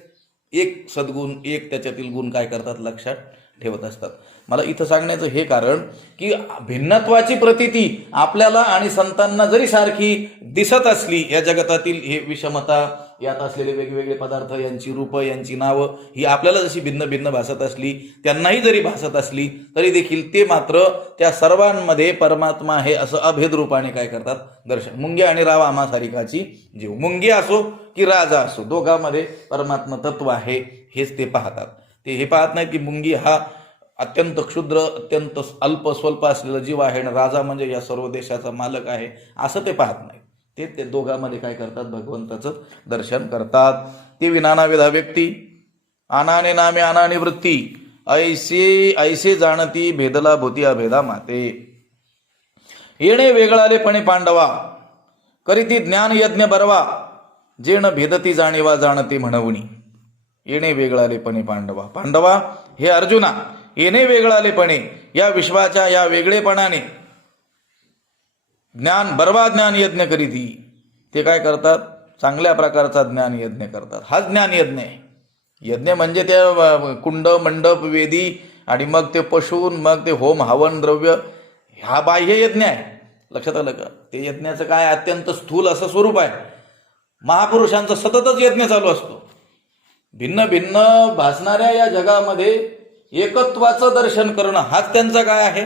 एक सद्गुण, एक त्याच्यातील गुण काय करतात? लक्षात ठेवत असतात. मला इथं सांगण्याचं हे कारण, की भिन्नत्वाची प्रतीती आपल्याला आणि संतांना जरी सारखी दिसत असली, या जगतातील हे विषमता, यात असलेले वेगवेगळे पदार्थ, यांची रूपं, यांची नावं ही आपल्याला जशी भिन्न भिन्न भासत असली, त्यांनाही जरी भासत असली, तरी देखील ते मात्र त्या सर्वांमध्ये परमात्मा आहे असं अभेद रूपाने काय करतात? दर्शन. मुंग्या आणि राव आम्हा सारिकाची जीव. मुंगी असो की राजा असो, दोघांमध्ये परमात्मा तत्व आहे हेच ते पाहतात. ते हे पाहत नाहीत की मुंगी हा अत्यंत क्षुद्र, अत्यंत अल्प स्वल्प असलेला जीव आहे आणि राजा म्हणजे या सर्व देशाचा मालक आहे, असं ते पाहत नाही. ते दोघांमध्ये काय करतात? भगवंताचं दर्शन करतात. ते विनानाविधा व्यक्ती आनाने नामे आनाने वृत्ती, ऐसे जाणती भेदला भूती अभेदा माते. येणे वेगळालेपणे पांडवा, करीती ज्ञान यज्ञ बरवा, जेण भेदती जाणीवा जाणती म्हणवणी. येणे वेगळालेपणे पांडवा, पांडवा हे अर्जुना, येणे वेगळालेपणे, या विश्वाच्या या वेगळेपणाने ज्ञान बरवा ज्ञान यज्ञ करीती. ते काय करतात? चांगल्या प्रकारचा ज्ञान यज्ञ करतात. हा ज्ञान यज्ञ आहे. यज्ञ म्हणजे त्या कुंड, मंडप, वेदी आणि मग ते पशून, मग ते होम हवन द्रव्य, हा बाह्य यज्ञ आहे. लक्षात आलं का? ते यज्ञाचं काय अत्यंत स्थूल असं स्वरूप आहे. महापुरुषांचा सततच यज्ञ चालू असतो. भिन्न भिन्न भासणाऱ्या या जगामध्ये एकत्वाचं दर्शन करणं हाच त्यांचा काय आहे?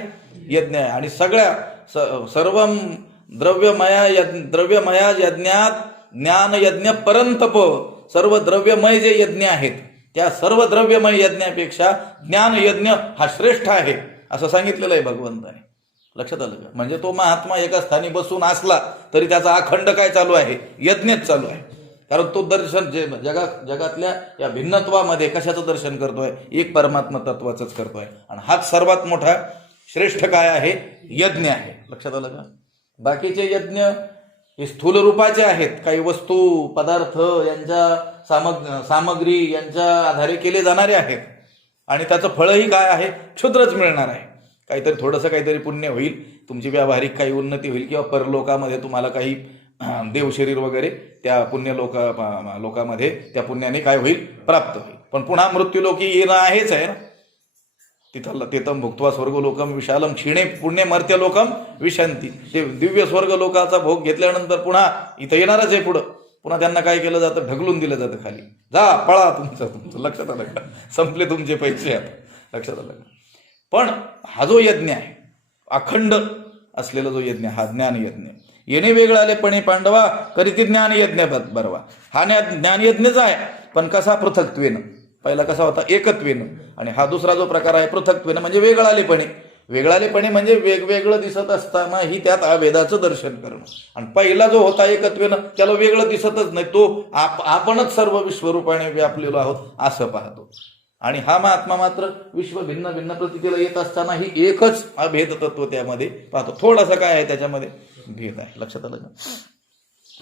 यज्ञ आहे. आणि सगळ्या सर्व द्रव्यमया यज्ञात ज्ञान यज्ञ परंतप, सर्व द्रव्यमय जे यज्ञ आहेत त्या सर्व द्रव्यमय यज्ञापेक्षा ज्ञान यज्ञ हा श्रेष्ठ आहे असं सांगितलेलं आहे भगवंताने. लक्षात आलं का? म्हणजे तो महात्मा एका स्थानी बसून असला तरी त्याचा अखंड काय चालू आहे? यज्ञच चालू आहे. कारण तो दर्शन जे जगातल्या या भिन्नत्वामध्ये कशाचं दर्शन करतोय? एक परमात्मा तत्वाचंच करतोय. आणि हाच सर्वात मोठा श्रेष्ठ काय आहे? यज्ञ आहे. लक्षात आलं का? बाकीचे यज्ञ हे स्थूल रूपाचे आहेत. काही वस्तू पदार्थ यांच्या सामग्री यांच्या आधारे केले जाणारे आहेत. आणि त्याचं फळही काय आहे? क्षुद्रच मिळणार आहे. काहीतरी थोडंसं काहीतरी पुण्य होईल, तुमची व्यावहारिक काही उन्नती होईल, किंवा परलोकामध्ये तुम्हाला काही देवशरीर वगैरे त्या पुण्य लोकामध्ये त्या पुण्याने काय होईल? प्राप्त होईल. पण पुन्हा मृत्यूलोकी येणं आहेच आहे ना. तिथं तेतम भुक्त्वा स्वर्गलोकम विशालम क्षीणे पुण्य मर्त्य लोकम विशंती. ते दिव्य स्वर्ग लोकाचा भोग घेतल्यानंतर पुन्हा इथं येणारच आहे. पुन्हा त्यांना काय केलं जातं? ढकलून दिलं जातं खाली. जा पळा तुमचं. लक्षात आलं का? संपले तुमचे पैसे आता. लक्षात आलं का? पण हा जो यज्ञ आहे अखंड असलेला जो यज्ञ हा ज्ञान यज्ञ. येणे वेगळा आलेपणे पांडवा करीती ज्ञान यज्ञ बरवा. हा ज्ञान यज्ञच आहे, पण कसा? पृथक्त्वेनं. पहिला कसा होता? एकत्वेनं. आणि हा दुसरा जो प्रकार आहे पृथक्त्वेनं, म्हणजे वेगळालेपणे. वेगळालेपणे म्हणजे वेगवेगळं दिसत असतानाही त्यात अभेदाचं दर्शन करणं. आणि पहिला जो होता एकत्वेनं, त्याला वेगळं दिसतच नाही, तो आपणच सर्व विश्वरूपाने व्यापलेलो आहोत असं पाहतो. आणि हा महात्मा मात्र विश्व भिन्न भिन्न प्रतीला येत असतानाही एकच अभेद तत्व त्यामध्ये पाहतो. थोडासा काय आहे त्याच्यामध्ये? भेद आहे. लक्षात आलं का?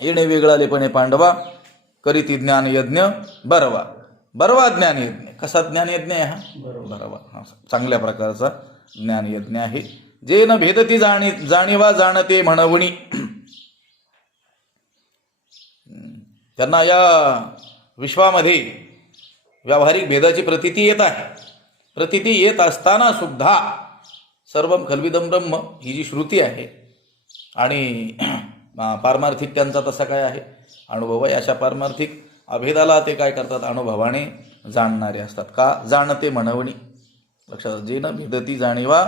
येणे वेगळालेपणे पांडवा करीती ज्ञान यज्ञ बरवा. बरवा ज्ञान यज्ञ. कसा ज्ञान यज्ञ आहे हा? बरवा. हा चांगल्या प्रकारचा ज्ञान यज्ञ आहे. जे न भेदती जाणीवा जाणते म्हणवणी. त्यांना या विश्वामध्ये व्यावहारिक भेदाची प्रतीती येत आहे. प्रतीती येत असताना सुद्धा सर्वम खल्विदम ब्रह्म ही जी श्रुती आहे आणि पारमार्थिक त्यांचा तसा काय आहे? अनुभव आहे. अशा पारमार्थिक अभेदाला ते काय करतात? अनुभवाने जाणणारे असतात. का? जाणते म्हणवणी. लक्षात. जे न भेदती जाणीवा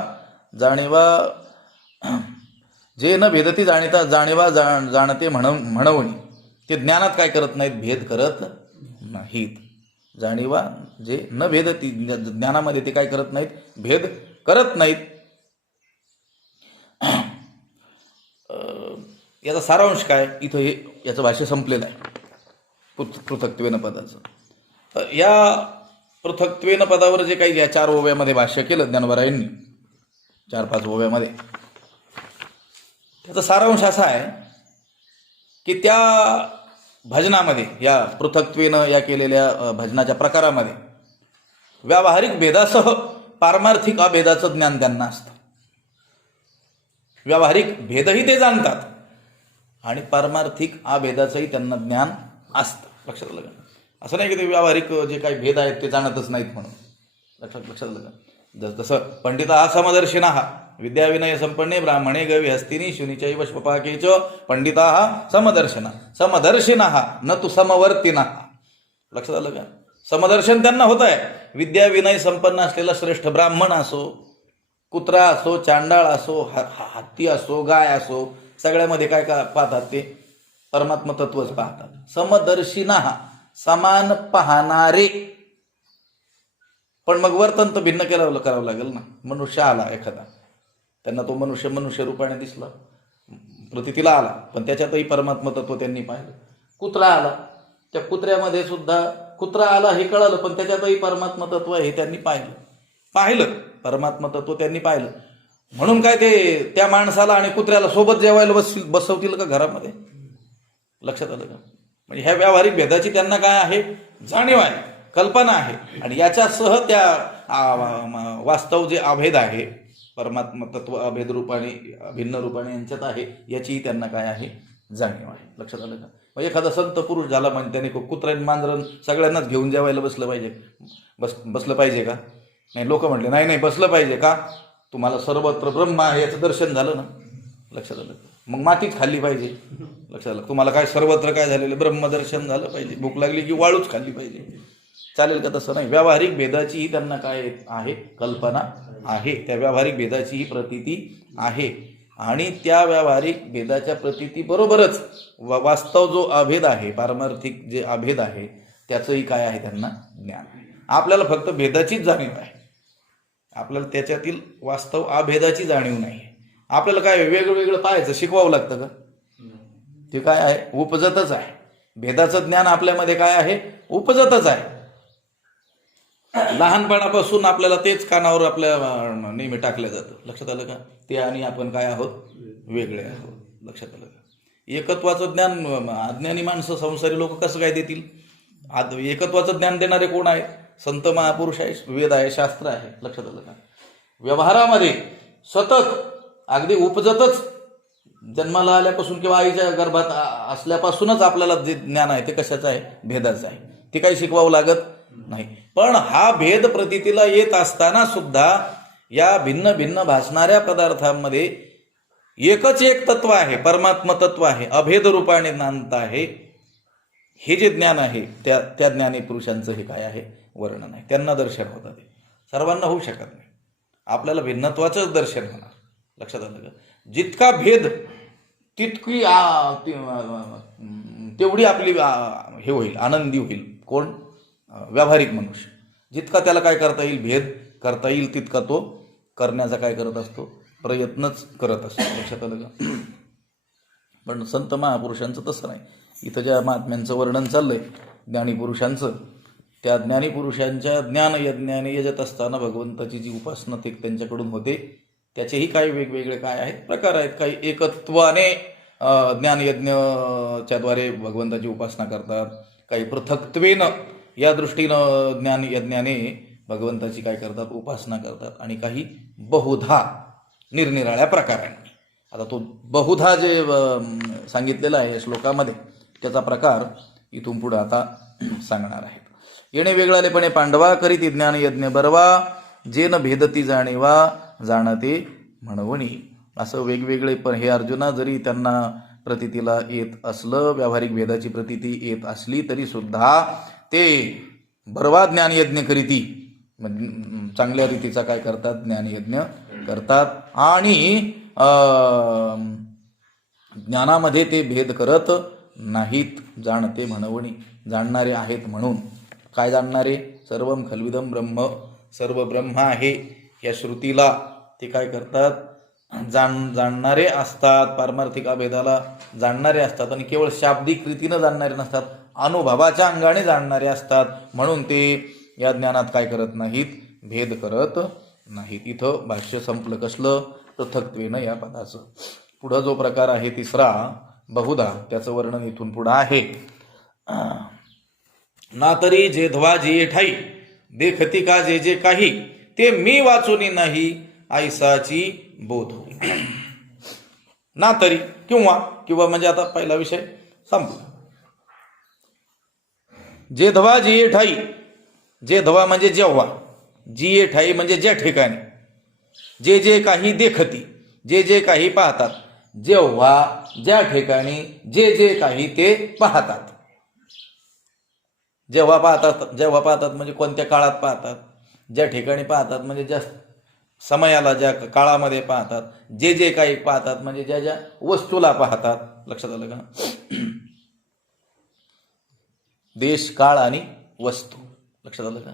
जे न भेदती जाणीवा जाणते म्हणवणी. ते ज्ञानात काय करत नाहीत? भेद करत नाहीत. जाणीवा जे न भेदती, ज्ञानामध्ये ते काय करत नाहीत? भेद करत नाहीत. याचा सारांश काय? इथं हे याचं भाष्य संपलेलं आहे पृथक्त्वेन पदाचं. या पृथक्त्वेन पदावर जे काही या 4 ओव्यामध्ये भाष्य केलं ज्ञानोबरायांनी, 4-5 ओव्यामध्ये, त्याचा सारांश असा आहे की त्या भजनामध्ये, या पृथक्त्वेनं या केलेल्या भजनाच्या प्रकारामध्ये व्यावहारिक भेदासह पारमार्थिक अभेदाचं ज्ञान त्यांना असतं. व्यावहारिक भेदही ते जाणतात आणि पारमार्थिक अभेदाचंही त्यांना ज्ञान असतं. लक्षात आलं का? असं नाही की ते व्यावहारिक जे काही भेद आहेत ते जाणतच नाहीत म्हणून. लक्षात आलं का? जसं पंडिता हा समदर्शिना हा विद्याविनय संपन्ने ब्राह्मणे गवी हस्तिनी शुनिचैव स्वपाकेच पंडिता हा समदर्शिना न तू समवर्तिना. लक्षात आलं का? समदर्शन त्यांना होत आहे. विद्याविनय संपन्न असलेला श्रेष्ठ ब्राह्मण असो, कुत्रा असो, चांडाळ असो, हत्ती असो, गाय असो, सगळ्यामध्ये काय पाहतात? ते परमात्म तत्वच पाहतात. समदर्शिना समान पाहणारे. पण मग वर्तन तर भिन्न करावं लागेल ना. मनुष्य आला एखादा, त्यांना तो मनुष्य रूपाने दिसला, प्रतीतीला आला, पण त्याच्यातही परमात्म तत्व त्यांनी पाहिलं. कुत्रा आला, त्या कुत्र्यामध्ये सुद्धा कुत्रा आला हे कळालं, पण त्याच्यातही परमात्म तत्व हे त्यांनी पाहिलं परमात्म तत्व त्यांनी पाहिलं. म्हणून काय ते त्या माणसाला आणि कुत्र्याला सोबत जेवायला बसवतील का घरामध्ये? लक्षात आलं का? म्हणजे ह्या व्यावहारिक भेदाची त्यांना काय आहे? जाणीव आहे, कल्पना आहे. आणि याच्यासह त्या वास्तव जे अभेद आहे, परमात्मा तत्व अभेद रूपाने भिन्न रूपाने यांच्यात आहे, याचीही त्यांना काय आहे? जाणीव आहे. लक्षात आलं का? म्हणजे एखादा संत पुरुष झाला म्हणजे त्याने कुत्र्यान मांजरण सगळ्यांनाच घेऊन जेवायला बसलं पाहिजे का? नाही. लोक म्हटले नाही बसलं पाहिजे का? तुम्हाला सर्वत्र ब्रह्म आहे याचं दर्शन झालं ना. लक्षात आलं. मग मातीच खाल्ली पाहिजे. लक्षात आलं? तुम्हाला काय सर्वत्र काय झालेलं ब्रह्मदर्शन झालं पाहिजे, भूक लागली की वाळूच खाल्ली पाहिजे, चालेल का? तसं नाही. व्यावहारिक भेदाचीही त्यांना काय आहे, कल्पना आहे. त्या व्यावहारिक भेदाचीही प्रतीती आहे आणि त्या व्यावहारिक भेदाच्या प्रतीतीबरोबरच वास्तव जो अभेद आहे, पारमार्थिक जे अभेद आहे त्याचंही काय आहे त्यांना ज्ञान. आपल्याला फक्त भेदाचीच जाणीव आहे, आपल्याला त्याच्यातील वास्तव अभेदाची जाणीव नाही. आपल्याला काय वेगळं पाहायचं शिकवावं लागतं का? ते काय आहे, उपजतच आहे. भेदाचं ज्ञान आपल्यामध्ये काय आहे, उपजतच आहे. लहानपणापासून आपल्याला तेच कानावर आपल्या नेहमी टाकलं जातं. लक्षात आलं का? ते आणि आपण काय आहोत, वेगळे आहोत. लक्षात आलं का? एकत्वाचं ज्ञान अज्ञानी माणसं, संसारी लोक कसं काय देतील? एकत्वाचं ज्ञान देणारे कोण आहेत? संत महापुरुष आहे, वेद आहे, शास्त्र आहे. लक्षात आलं का? व्यवहारामध्ये सतत अगदी उपजतच जन्माला आल्यापासून किंवा आईच्या गर्भात असल्यापासूनच आपल्याला जे ज्ञान आहे ते कशाचं आहे, भेदाचं आहे. ते काही शिकवावं लागत नाही. पण हा भेद प्रतीतीला येत असताना सुद्धा या भिन्न भिन्न भासणाऱ्या पदार्थांमध्ये एकच एक तत्व आहे, परमात्मा तत्व आहे, अभेद रूपाने ज्ञानता आहे. हे जे ज्ञान आहे त्या ज्ञानी पुरुषांचं हे काय आहे, वर्णन आहे. त्यांना दर्शन होतं. ते सर्वांना होऊ शकत नाही. आपल्याला भिन्नत्वाचंच दर्शन होणार. लक्षात आलं का? जितका भेद तितकी तेवढी आपली हे होईल, आनंदी होईल. कोण? व्यावहारिक मनुष्य. जितका त्याला काय करता येईल, भेद करता येईल, तितका तो करण्याचा काय करत असतो, प्रयत्नच करत असतो. लक्षात आलं का? पण संत महापुरुषांचं तसं नाही. इथं ज्या महात्म्यांचं वर्णन चाललंय ज्ञानीपुरुषांचं, त्या ज्ञानीपुरुषांच्या ज्ञान यज्ञाने यजत असताना भगवंताची जी उपासना ते त्यांच्याकडून होते त्याचेही काही वेगवेगळे काय आहेत, प्रकार आहेत. काही एकत्वाने ज्ञानयज्ञच्याद्वारे भगवंताची उपासना करतात, काही पृथक्त्वेनं या दृष्टीनं ज्ञान यज्ञाने भगवंताची काय करतात, उपासना करतात, आणि काही बहुधा निरनिराळ्या प्रकारांनी. आता तो बहुधा जे सांगितलेला आहे या श्लोकामध्ये त्याचा प्रकार इथून पुढे आता सांगणार आहेत. येणे वेगळालेपणे पांडवा करीती ज्ञान यज्ञ बरवा, जे न भेदती जाणीवा जाणते म्हणवणी. असं वेगवेगळे पण हे अर्जुना जरी त्यांना प्रतीतीला येत असलं, व्यावहारिक भेदाची प्रतीती येत असली तरी सुद्धा ते बरवा ज्ञानयज्ञ करीती, चांगल्या रीतीचा काय करतात, ज्ञानयज्ञ करतात. आणि ज्ञानामध्ये ते भेद करत नाहीत, जाणते म्हणवणी. जाणणारे आहेत म्हणून. काय जाणणारे? सर्वम खल्विदम ब्रह्म, सर्व ब्रह्म आहे या श्रुतीला ते काय करतात, जाणणारे असतात. पारमार्थिक अभेदाला जाणणारे असतात आणि केवळ शाब्दिक रीतीनं जाणणारे नसतात, अनुभवाच्या अंगाने जाणणारे असतात. म्हणून ते या ज्ञानात काय करत नाहीत, भेद करत नाहीत. इथं भाष्य संपलं. कसलं? पृथक्त्वेनं या पदाचं. पुढं जो प्रकार आहे तिसरा बहुधा, त्याचं वर्णन इथून पुढं आहे. ना तरी जेधवा जे ठाई देखती का जे जे काही, ते मी वाचुनी नाही ऐसाची बोध. ना तरी किंवा म्हणजे आता पहिला विषय संपला. जेधवा जी ठाई, जेधवा म्हणजे जेव्हा, जी ठाई म्हणजे ज्या ठिकाणी, जे जे काही देखती, जे जे काही पाहतात, जेव्हा ज्या ठिकाणी जे जे काही ते पाहतात. जेव्हा पाहतात म्हणजे कोणत्या काळात पाहतात, ज्या ठिकाणी पाहतात म्हणजे ज्या समयाला, ज्या काळामध्ये पाहतात. जे जे काही पाहतात म्हणजे ज्या ज्या वस्तूला पाहतात. लक्षात आलं का? देश, काळ आणि वस्तू. लक्षात आलं का?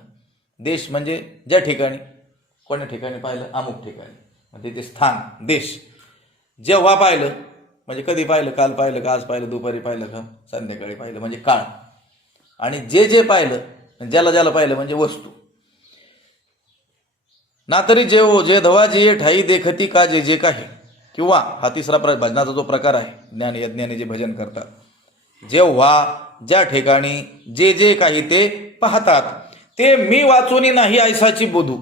देश म्हणजे ज्या ठिकाणी, कोण्या ठिकाणी पाहिलं, अमुक ठिकाणी, म्हणजे ते स्थान देश. जेव्हा पाहिलं म्हणजे कधी पाहिलं, काल पाहिलं का, आज पाहिलं, दुपारी पाहिलं का, संध्याकाळी पाहिलं म्हणजे काळ. आणि जे जे पाहिलं, ज्याला ज्याला पाहिलं म्हणजे वस्तू. ना तरी जे धवा जे ठाई देखती का जे जे काही, किंवा हा तिसरा भजनाचा जो प्रकार आहे, ज्ञान यज्ञाने जे भजन करतात, जेव्हा ज्या ठिकाणी जे जे काही ते पाहतात, ते मी वाचूनी नाही ऐसाची बोधू.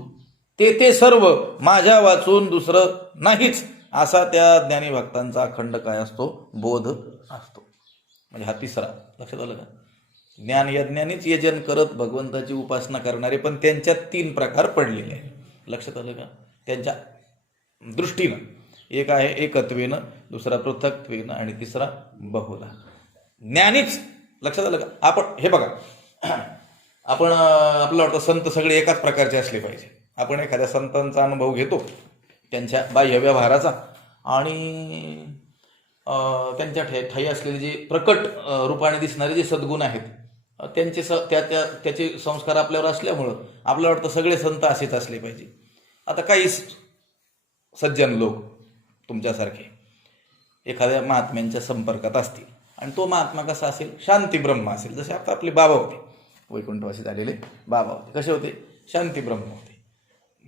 ते सर्व माझ्या वाचून दुसरं नाहीच, असा त्या ज्ञानी भक्तांचा अखंड काय असतो, बोध असतो. म्हणजे हा तिसरा. लक्षात आलं का? ज्ञान यज्ञानेच यजन करत भगवंताची उपासना करणारे, पण त्यांच्यात 3 प्रकार पडलेले आहेत. लक्षात आलं का? त्यांच्या दृष्टीनं एक आहे एकत्वेनं, दुसरा पृथक्त्वेनं आणि तिसरा बहुला. ज्ञानीच. लक्षात आलं का? आपण हे बघा, आपण आपल्याला वाटतं संत सगळे एकाच प्रकारचे असले पाहिजे. आपण एखाद्या संतांचा अनुभव घेतो, त्यांच्या बाह्य व्यवहाराचा, आणि त्यांच्या ठाई असलेले जे प्रकट रूपाने दिसणारे जे सद्गुण आहेत त्यांचे त्याचे संस्कार आपल्यावर असल्यामुळं आपल्याला वाटतं सगळे संत असेच असले पाहिजे. आता काही सज्जन लोक तुमच्यासारखे एखाद्या महात्म्यांच्या संपर्कात असतील आणि तो महात्मा कसा असेल, शांतीब्रह्म असेल. जसे आता आपले बाबा होते, वैकुंठवासी झालेले बाबा होते. कसे होते? शांतीब्रह्म होते.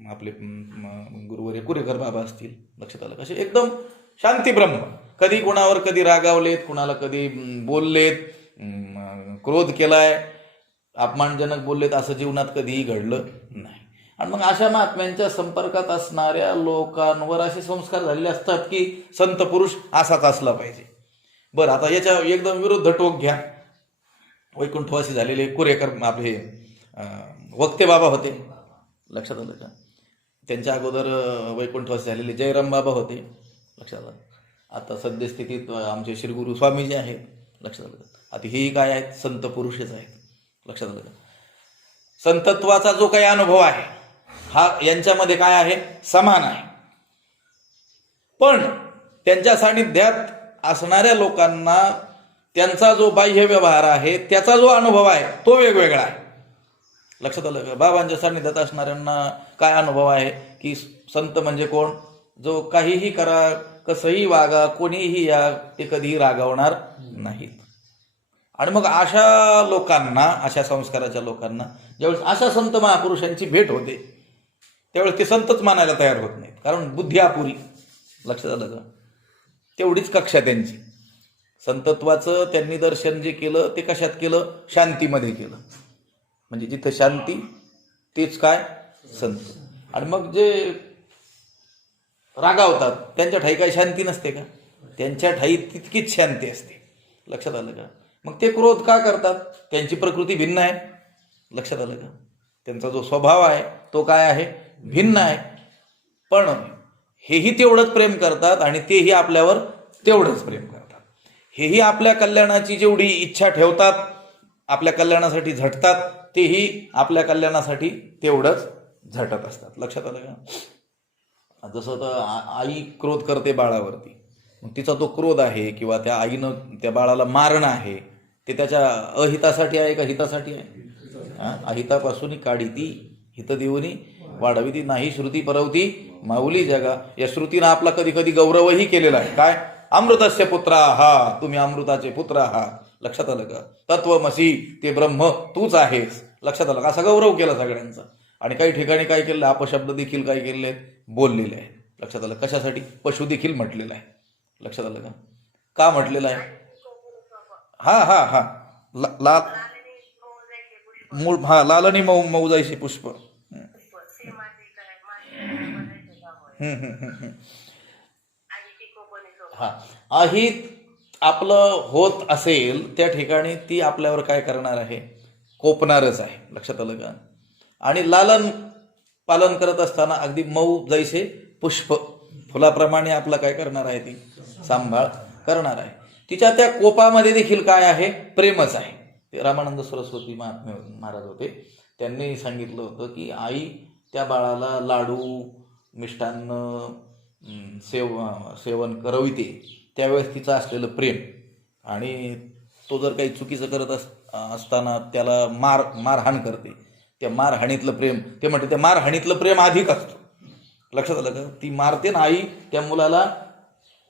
आपले गुरुवर्य कुरेकर बाबा असतील, लक्षात आलं, कसे एकदम शांतीब्रह्म. कधी कुणावर कधी रागावलेत, कुणाला कधी बोललेत, क्रोध केलाय, अपमानजनक बोललेत, असं जीवनात कधीही घडलं नाही. आणि मग अशा महात्म्यांच्या संपर्कात असणाऱ्या लोकांवर असे संस्कार झालेले असतात की संत पुरुष असाच असला पाहिजे. बरं, आता याच्या एकदम विरुद्ध टोक घ्या. वैकुंठवासी झालेले कुरेकर आपले वक्ते बाबा होते, लक्षात आलं का? त्यांच्या अगोदर वैकुंठवासी झालेले जयराम बाबा होते, लक्षात आलं. आता सद्यस्थितीत आमचे श्री गुरु स्वामीजी आहेत, लक्षात आलं का? आता हेही काय आहेत? संत पुरुषच आहेत, लक्षात आलं का? संतत्वाचा जो काही अनुभव आहे हा यांच्यामध्ये काय आहे? समान आहे. पण त्यांच्या सानिध्यात असणाऱ्या लोकांना त्यांचा जो बाह्य व्यवहार आहे त्याचा जो अनुभव आहे तो वेगवेगळा आहे, लक्षात आलं का? बाबांच्या सानिध्यात असणाऱ्यांना काय अनुभव आहे की संत म्हणजे कोण? जो काहीही करा, कसंही वागा, कोणीही या, ते कधीही रागावणार नाहीत. आणि मग अशा लोकांना, अशा संस्काराच्या लोकांना ज्यावेळेस अशा संत महापुरुषांची भेट होते त्यावेळेस ते संतच मानायला तयार होत नाहीत, कारण बुद्धी अपुरी, लक्षात आलं का? तेवढीच कक्षा त्यांची. संतत्वाचं त्यांनी दर्शन जे केलं ते कशात केलं? शांतीमध्ये केलं. म्हणजे जिथं शांती तेच काय? संत. आणि मग जे रागावतात त्यांच्या ठाई काय शांती नसते का? त्यांच्या ठाई तितकीच शांती असते, लक्षात आलं का? मग ते क्रोध का करतात? त्यांची प्रकृती भिन्न आहे, लक्षात आलं का? त्यांचा जो स्वभाव आहे तो काय आहे? भिन्न आहे. पण हेही तेवढंच प्रेम करतात आणि तेही आपल्यावर तेवढंच प्रेम करतात. हेही आपल्या कल्याणाची जेवढी इच्छा ठेवतात, आपल्या कल्याणासाठी झटतात, तेही आपल्या कल्याणासाठी तेवढंच झटत असतात, लक्षात आलं का? जसं तर आई क्रोध करते बाळावरती, मग तिचा तो क्रोध आहे किंवा त्या आईनं त्या बाळाला मारणं आहे ते त्याच्या अहितासाठी आहे का हितासाठी आहे? अहितापासून काढी ती हित देऊनी वाढवी ती, नाही श्रुती परवती माऊली जगा. या श्रुतीनं आपला कधी कधी गौरवही केलेला आहे. काय? अमृतस्य पुत्रा हा, तुम्ही अमृताचे पुत्र आहात, लक्षात आलं का? तत्वमसी, ते ब्रह्म तूच आहेस, लक्षात आलं का? असा गौरव केला सगळ्यांचा. आणि काही ठिकाणी काय केलं? अपशब्द देखील काय केलेले आहेत? बोललेले आहेत, लक्षात आलं? कशासाठी? पशु देखील म्हटलेलं आहे, लक्षात आलं का? का म्हटलेलं आहे? हा हा हा ला मूळ, हा, लालनी मौजायशी पुष्प. हा, अहित आपलं होत असेल त्या ठिकाणी ती आपल्यावर काय करणार आहे? कोपणारच आहे, लक्षात आलं का? आणि लालन पालन करत असताना अगदी मऊ जैसे पुष्प, फुलाप्रमाणे आपला काय करणार आहे? ती सांभाळ करणार आहे. तिच्या त्या कोपामध्ये देखील काय आहे? प्रेमच आहे. ते रामानंद सरस्वती महाराज होते, त्यांनी सांगितलं होतं की आई त्या बाळाला लाडू, मिष्टान्न सेवन करविते त्यावेळेस तिचं असलेलं प्रेम, आणि तो जर काही चुकीचं करत असताना त्याला मारहाण करते, त्या मारहाणीतलं प्रेम, ते म्हणते त्या मारहाणीतलं प्रेम अधिक असतं, लक्षात आलं का? ती मारते ना आई त्या मुलाला,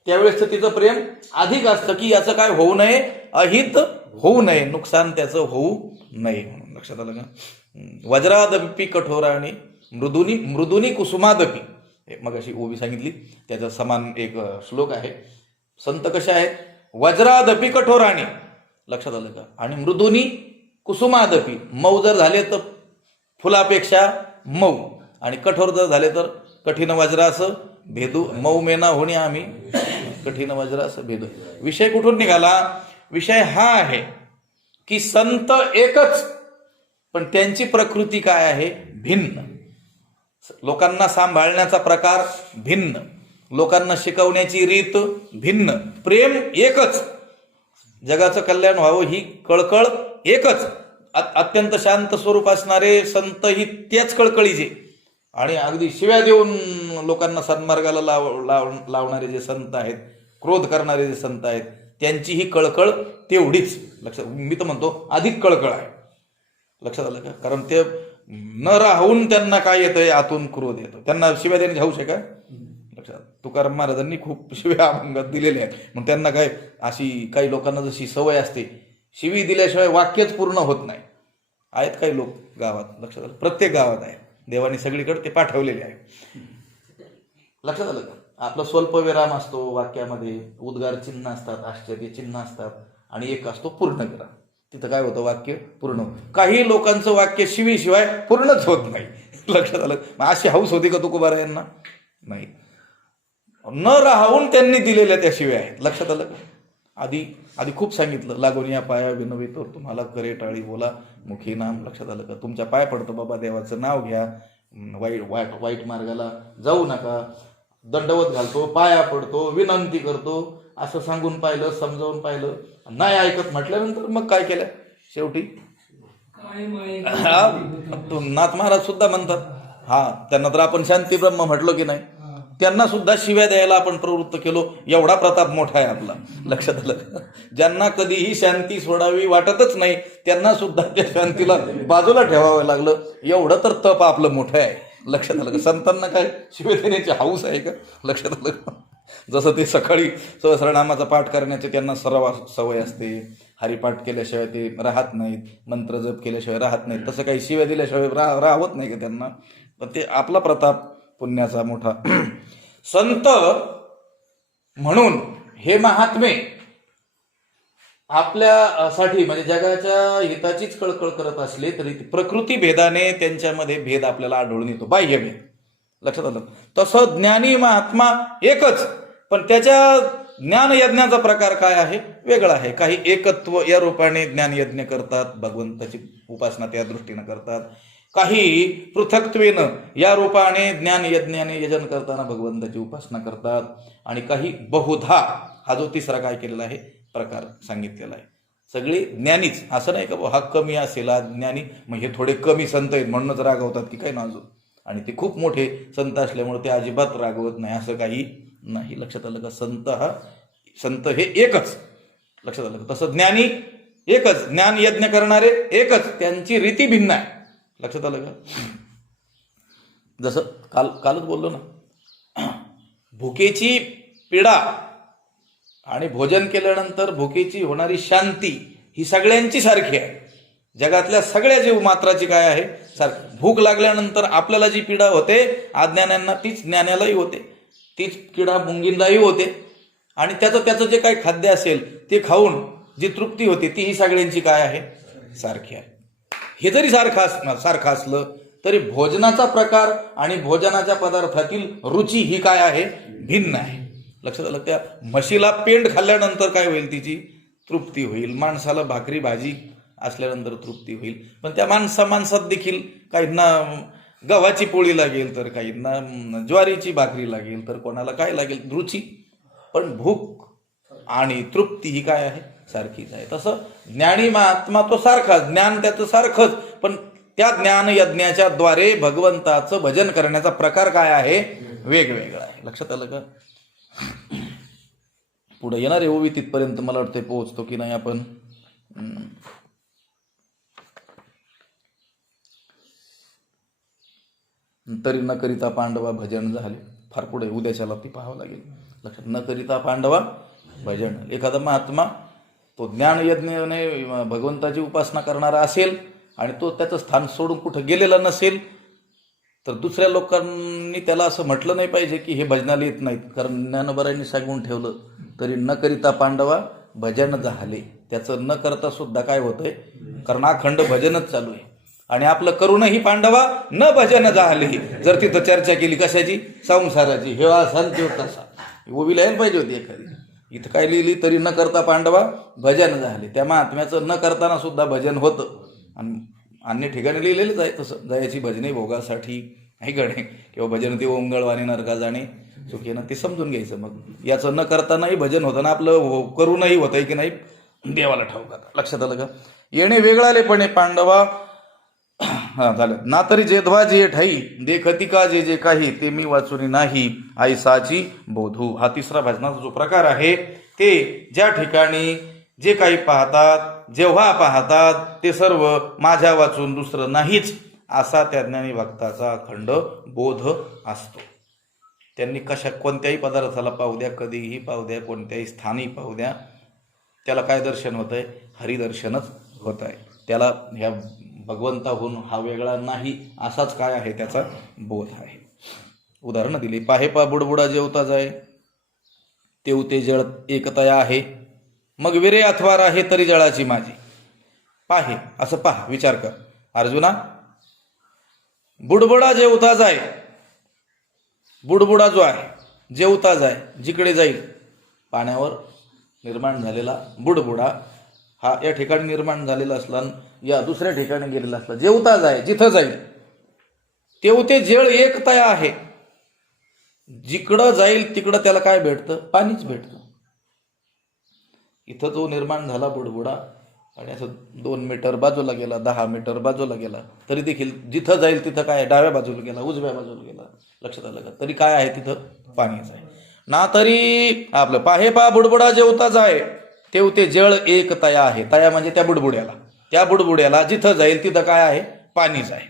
त्यावेळेस तिचं प्रेम अधिक असतं की याचं काय होऊ नये, अहित होऊ नये, नुकसान त्याचं होऊ नये म्हणून, लक्षात आलं का? वज्रादपी कठोराने मृदुनी कुसुमादपी, मग अशी ओवी सांगितली, त्याचा समान एक श्लोक आहे. संत कसे आहेत? वज्रादपी कठोराने, लक्षात आलं का? आणि मृदुनी कुसुमादपी, मऊ जर झाले तर फुलापेक्षा मऊ, आणि कठोर जर झाले तर कठीण वज्रासं भेदू, मऊ मेना होणे आम्ही कठीण वज्रासं भेदू. विषय कुठून निघाला? विषय हा आहे की संत एकच, पण त्यांची प्रकृती काय आहे? भिन्न. लोकांना सांभाळण्याचा प्रकार भिन्न, लोकांना शिकवण्याची रीत भिन्न, प्रेम एकच, जगाचं कल्याण व्हावं ही कळकळ एकच, अत्यंत शांत स्वरूप असणारे संत ही त्याच कळकळीचे, आणि अगदी शिव्या देऊन लोकांना सन्मार्गाला लावणारे जे संत आहेत, क्रोध करणारे जे संत आहेत, त्यांची ही कळकळ तेवढीच, लक्षात, मी तर म्हणतो अधिक कळकळ आहे. लक्षात आलं का? कारण ते न राहून त्यांना काय येतंय, आतून क्रोध येतो. त्यांना शिव्या देणे घ्याऊ शका. लक्षात, तुकाराम महाराजांनी खूप शिव्या अभंगात दिलेल्या आहेत. मग त्यांना काय, अशी काही लोकांना जशी सवय असते, शिवी दिल्याशिवाय वाक्यच पूर्ण होत नाही. आहेत काही लोक गावात, लक्षात आलं, प्रत्येक गावात आहे, देवाने सगळीकडे ते पाठवलेले आहे. लक्षात आलं का? आपला स्वल्पविराम असतो वाक्यामध्ये, उद्गार चिन्ह असतात, आश्चर्य चिन्ह असतात, आणि एक असतो पूर्णविराम. तिथं काय होतं, वाक्य पूर्ण. काही लोकांचं वाक्य शिवीशिवाय पूर्णच होत नाही. लक्षात आलं? मग अशी हौस होती का तुकोबारा यांना? नाही. न राहून त्यांनी दिलेल्या त्या शिव्या आहेत. लक्षात आलं का? आधी खूप सांगितलं, लागून या पाया विनवितो तुम्हाला, करे टाळी बोला मुखी नाम. लक्षात आलं का? तुमच्या पाय पडतो बाबा, देवाचं नाव घ्या, वाईट मार्गाला जाऊ नका, दंडवत घालतो, पाया पडतो, विनंती करतो, असं सांगून पाहिलं, समजावून पाहिलं, नाही ऐकत म्हटल्यानंतर मग काय केलं शेवटी? तो नाथ महाराज सुद्धा म्हणतात, त्यांना तर आपण शांती ब्रह्म म्हटलो की नाही, त्यांना सुद्धा शिव्या द्यायला आपण प्रवृत्त केलो. एवढा प्रताप मोठा आहे आपला. लक्षात आलं? ज्यांना कधीही शांती सोडावी वाटतच नाही, त्यांना सुद्धा त्या शांतीला बाजूला ठेवावं लागलं. एवढं तर तप आपलं मोठं आहे. लक्षात आलं का? संतांना काय शिव्या देण्याची हौस आहे का? लक्षात आलं? जसं ते सकाळी सहस्रनामाचा पाठ करण्याचे त्यांना सवय असते, हरिपाठ केल्याशिवाय ते राहत नाहीत, मंत्र जप केल्याशिवाय राहत नाहीत, तसं काही शिव्या दिल्याशिवाय राहत नाही का त्यांना? पण ते आपला प्रताप पुण्याचा मोठा. संत म्हणून हे महात्मे आपल्यासाठी म्हणजे जगाच्या हिताचीच कळकळ करत असले तरी प्रकृती भेदाने त्यांच्यामध्ये भेद आपल्याला आढळून येतो, बाह्य भेद. लक्षात आलं? तसं ज्ञानी महात्मा एकच, पण त्याच्या ज्ञान यज्ञाचा प्रकार काय आहे, वेगळा आहे. काही एकत्व या रूपाने ज्ञान यज्ञ करतात, भगवंताची उपासना त्या दृष्टीनं करतात. काही पृथक्त्वेनं या रूपाने ज्ञान यज्ञाने यजन करताना भगवंताची उपासना करतात. आणि काही बहुधा, हा जो तिसरा काय केलेला आहे प्रकार सांगितलेला आहे, सगळे ज्ञानीच. असं नाही का हा कमी असेल, हा ज्ञानी मग हे थोडे कमी संत आहेत म्हणूनच रागवतात की काय नाजूक, आणि ते खूप मोठे संत असल्यामुळे ते अजिबात रागवत नाही, असं काही नाही. लक्षात आलं का? संत हे एकच. लक्षात आलं का? तसं ज्ञानी एकच, ज्ञान यज्ञ करणारे एकच, त्यांची रीती भिन्न आहे. लक्षात आलं का? जसं कालच बोललो ना, भुकेची पीडा आणि भोजन केल्यानंतर भुकेची होणारी शांती ही सगळ्यांची सारखी आहे. जगातल्या सगळ्या जीव मात्राची काय आहे, सारखी. भूक लागल्यानंतर आपल्याला जी पीडा होते अज्ञान्यांना, तीच ज्ञानालाही होते, तीच पीडा मुंगींनाही होते. आणि त्याचं जे काही खाद्य असेल ते खाऊन जी तृप्ती होते ती ही सगळ्यांची काय आहे, सारखी आहे. हे जरी सारखं असलं तरी भोजनाचा प्रकार आणि भोजनाच्या पदार्थातील रुची ही काय आहे, भिन्न आहे. लक्षात आलं? त्या म्हशीला पेंड खाल्ल्यानंतर काय होईल, तिची तृप्ती होईल. माणसाला भाकरी भाजी असल्यानंतर तृप्ती होईल. पण त्या माणसात देखील काहींना गव्हाची पोळी लागेल, तर काहींना ज्वारीची भाकरी लागेल, तर कोणाला काय लागेल, रुची. पण भूक आणि तृप्ती ही काय आहे, सारखीच आहे. तसं ज्ञानी महात्मा तो सारखा, ज्ञान त्याचं सारखंच, पण त्या ज्ञान यज्ञाच्या द्वारे भगवंताचं भजन करण्याचा प्रकार काय आहे, वेगवेगळा आहे. लक्षात आलं का? पुढे येणार आहे ओवी, तिथपर्यंत मला वाटते पोहोचतो की नाही आपण. तरी न करिता पांडवा भजन झाले, फार पुढे उद्याच्याला ती पाहावं लागेल. लक्षात, न करिता पांडवा भजन. एखादा महात्मा तो ज्ञान यज्ञाने भगवंताची उपासना करणारा असेल आणि तो त्याचं स्थान सोडून कुठं गेलेला नसेल, तर दुसऱ्या लोकांनी त्याला असं म्हटलं नाही पाहिजे की हे भजनाला येत नाहीत. कारण ज्ञानोबारांनी सांगून ठेवलं, तरी न करिता पांडवा भजन झाले. त्याचं न करता सुद्धा काय होतंय, कारण अखंड भजनच चालू आहे. आणि आपलं करूनही पांडवा न भजन झाले. जर तिथं चर्चा केली कशाची, संसाराची, हे असा तो तसा, ओवी लिहायला पाहिजे होती एखादी. इथं काय लिहिली, तरी न करता पांडवा भजन झाले. त्या महात्म्याचं न करताना सुद्धा भजन होतं. आणि अन्य ठिकाणी लिहिलेलंच आहे तसं, जयाची भजने भोगासाठी आहे गणे, किंवा भजन ते ओंगळवाणी नरका जाणे, चुकीनं ते समजून घ्यायचं. मग याचं न करतानाही भजन होतं ना आपलं, करूनही होतंय की नाही देवाला ठाऊक. आता लक्षात आलं का? येणे वेगळालेपणे पांडवा हा झालं ना. तरी जेधवा जे ठाई देखती का जे जे काही ते मी वाचुनी नाही ऐसाची बोधू. हा तिसरा भजनाचा जो प्रकार आहे ते ज्या ठिकाणी जे काही पाहतात, जेव्हा पाहतात ते सर्व माझ्या वाचून दुसरं नाहीच असा त्या ज्ञानी भक्ताचा अखंड बोध असतो. त्यांनी कोणत्याही पदार्थाला पाहू द्या, कधीही पाहू द्या, कोणत्याही स्थानी पाहू द्या, त्याला काय दर्शन होत आहे? हरिदर्शनच होत आहे. त्याला ह्या भगवंताहून हा वेगळा नाही असाच काय आहे त्याचा बोध आहे. उदाहरणं दिली. पाहे पा बुडबुडा जेवता जाय तेवते जळ एकतया आहे, मग विरे अथवा राहे तरी जळाची माझी. पाहे असं पहा, विचार कर अर्जुना. बुडबुडा जेवता जाय, बुडबुडा जो आहे जेवता जाय, जिकडे जाईल पाण्यावर निर्माण झालेला बुडबुडा हा या ठिकाणी निर्माण झालेला असला, या दुसऱ्या ठिकाणी गेलेला असला, जेवता जाय जिथं जाईल तेवते जळ एक तया आहे. जिकडं जाईल तिकडं त्याला काय भेटतं? पाणीच भेटतं. इथं जो निर्माण झाला बुडबुडा आणि असं 2 मीटर बाजूला गेला, 10 मीटर बाजूला गेला, तरी देखील जिथं जाईल तिथं काय? डाव्या बाजूला गेला, उजव्या बाजूला गेला, लक्षात आलं का? तरी काय आहे तिथं? पाणीच आहे ना. तरी आपलं पाहे पा बुडबुडा जेवता जाय तेवते जळ एक तया आहे. तया म्हणजे त्या बुडबुड्याला जिथं जाईल तिथं काय आहे? पाणीच आहे.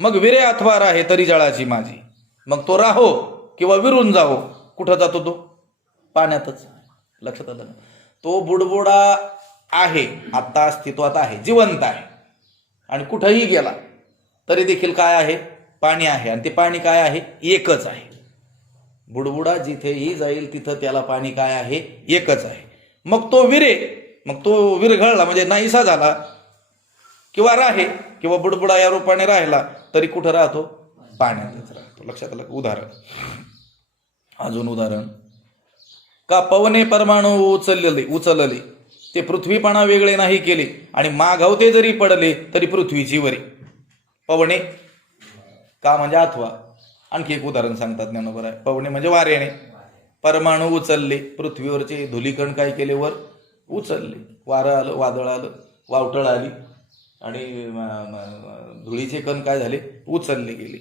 मग विरे अथवा राहे तरी जळाची माझी. मग तो राहो किंवा विरून जावो, कुठं जातो तो? पाण्यातच. लक्षात आलं ना? तो बुडबुडा आहे, आता अस्तित्वात आहे, जिवंत आहे, आणि कुठंही गेला तरी देखील काय आहे? पाणी आहे. आणि ते पाणी काय आहे? एकच आहे. बुडबुडा जिथेही जाईल तिथं त्याला पाणी काय आहे? एकच आहे. मग तो विरघळला म्हणजे नाहीसा झाला किंवा राहे किंवा बुडबुडा या रूपाने राहिला तरी कुठं राहतो? पाण्यातच राहतो. लक्षात आलं? उदाहरण, अजून उदाहरण. का पवने परमाणू उचलले ते पृथ्वीपणा वेगळे नाही केले, आणि मागावते जरी पडले तरी पृथ्वीची वरी. पवने का म्हणजे अथवा. आणखी एक उदाहरण सांगतात ज्ञानोबा आहे. पवने म्हणजे वाऱ्याने, परमाणू उचलले, पृथ्वीवरचे धुलीकण काय केले? वर उचलले. वारं आलं, वादळ आलं, वावटळ आली आणि धुळीचे कण काय झाले? उचलले गेले,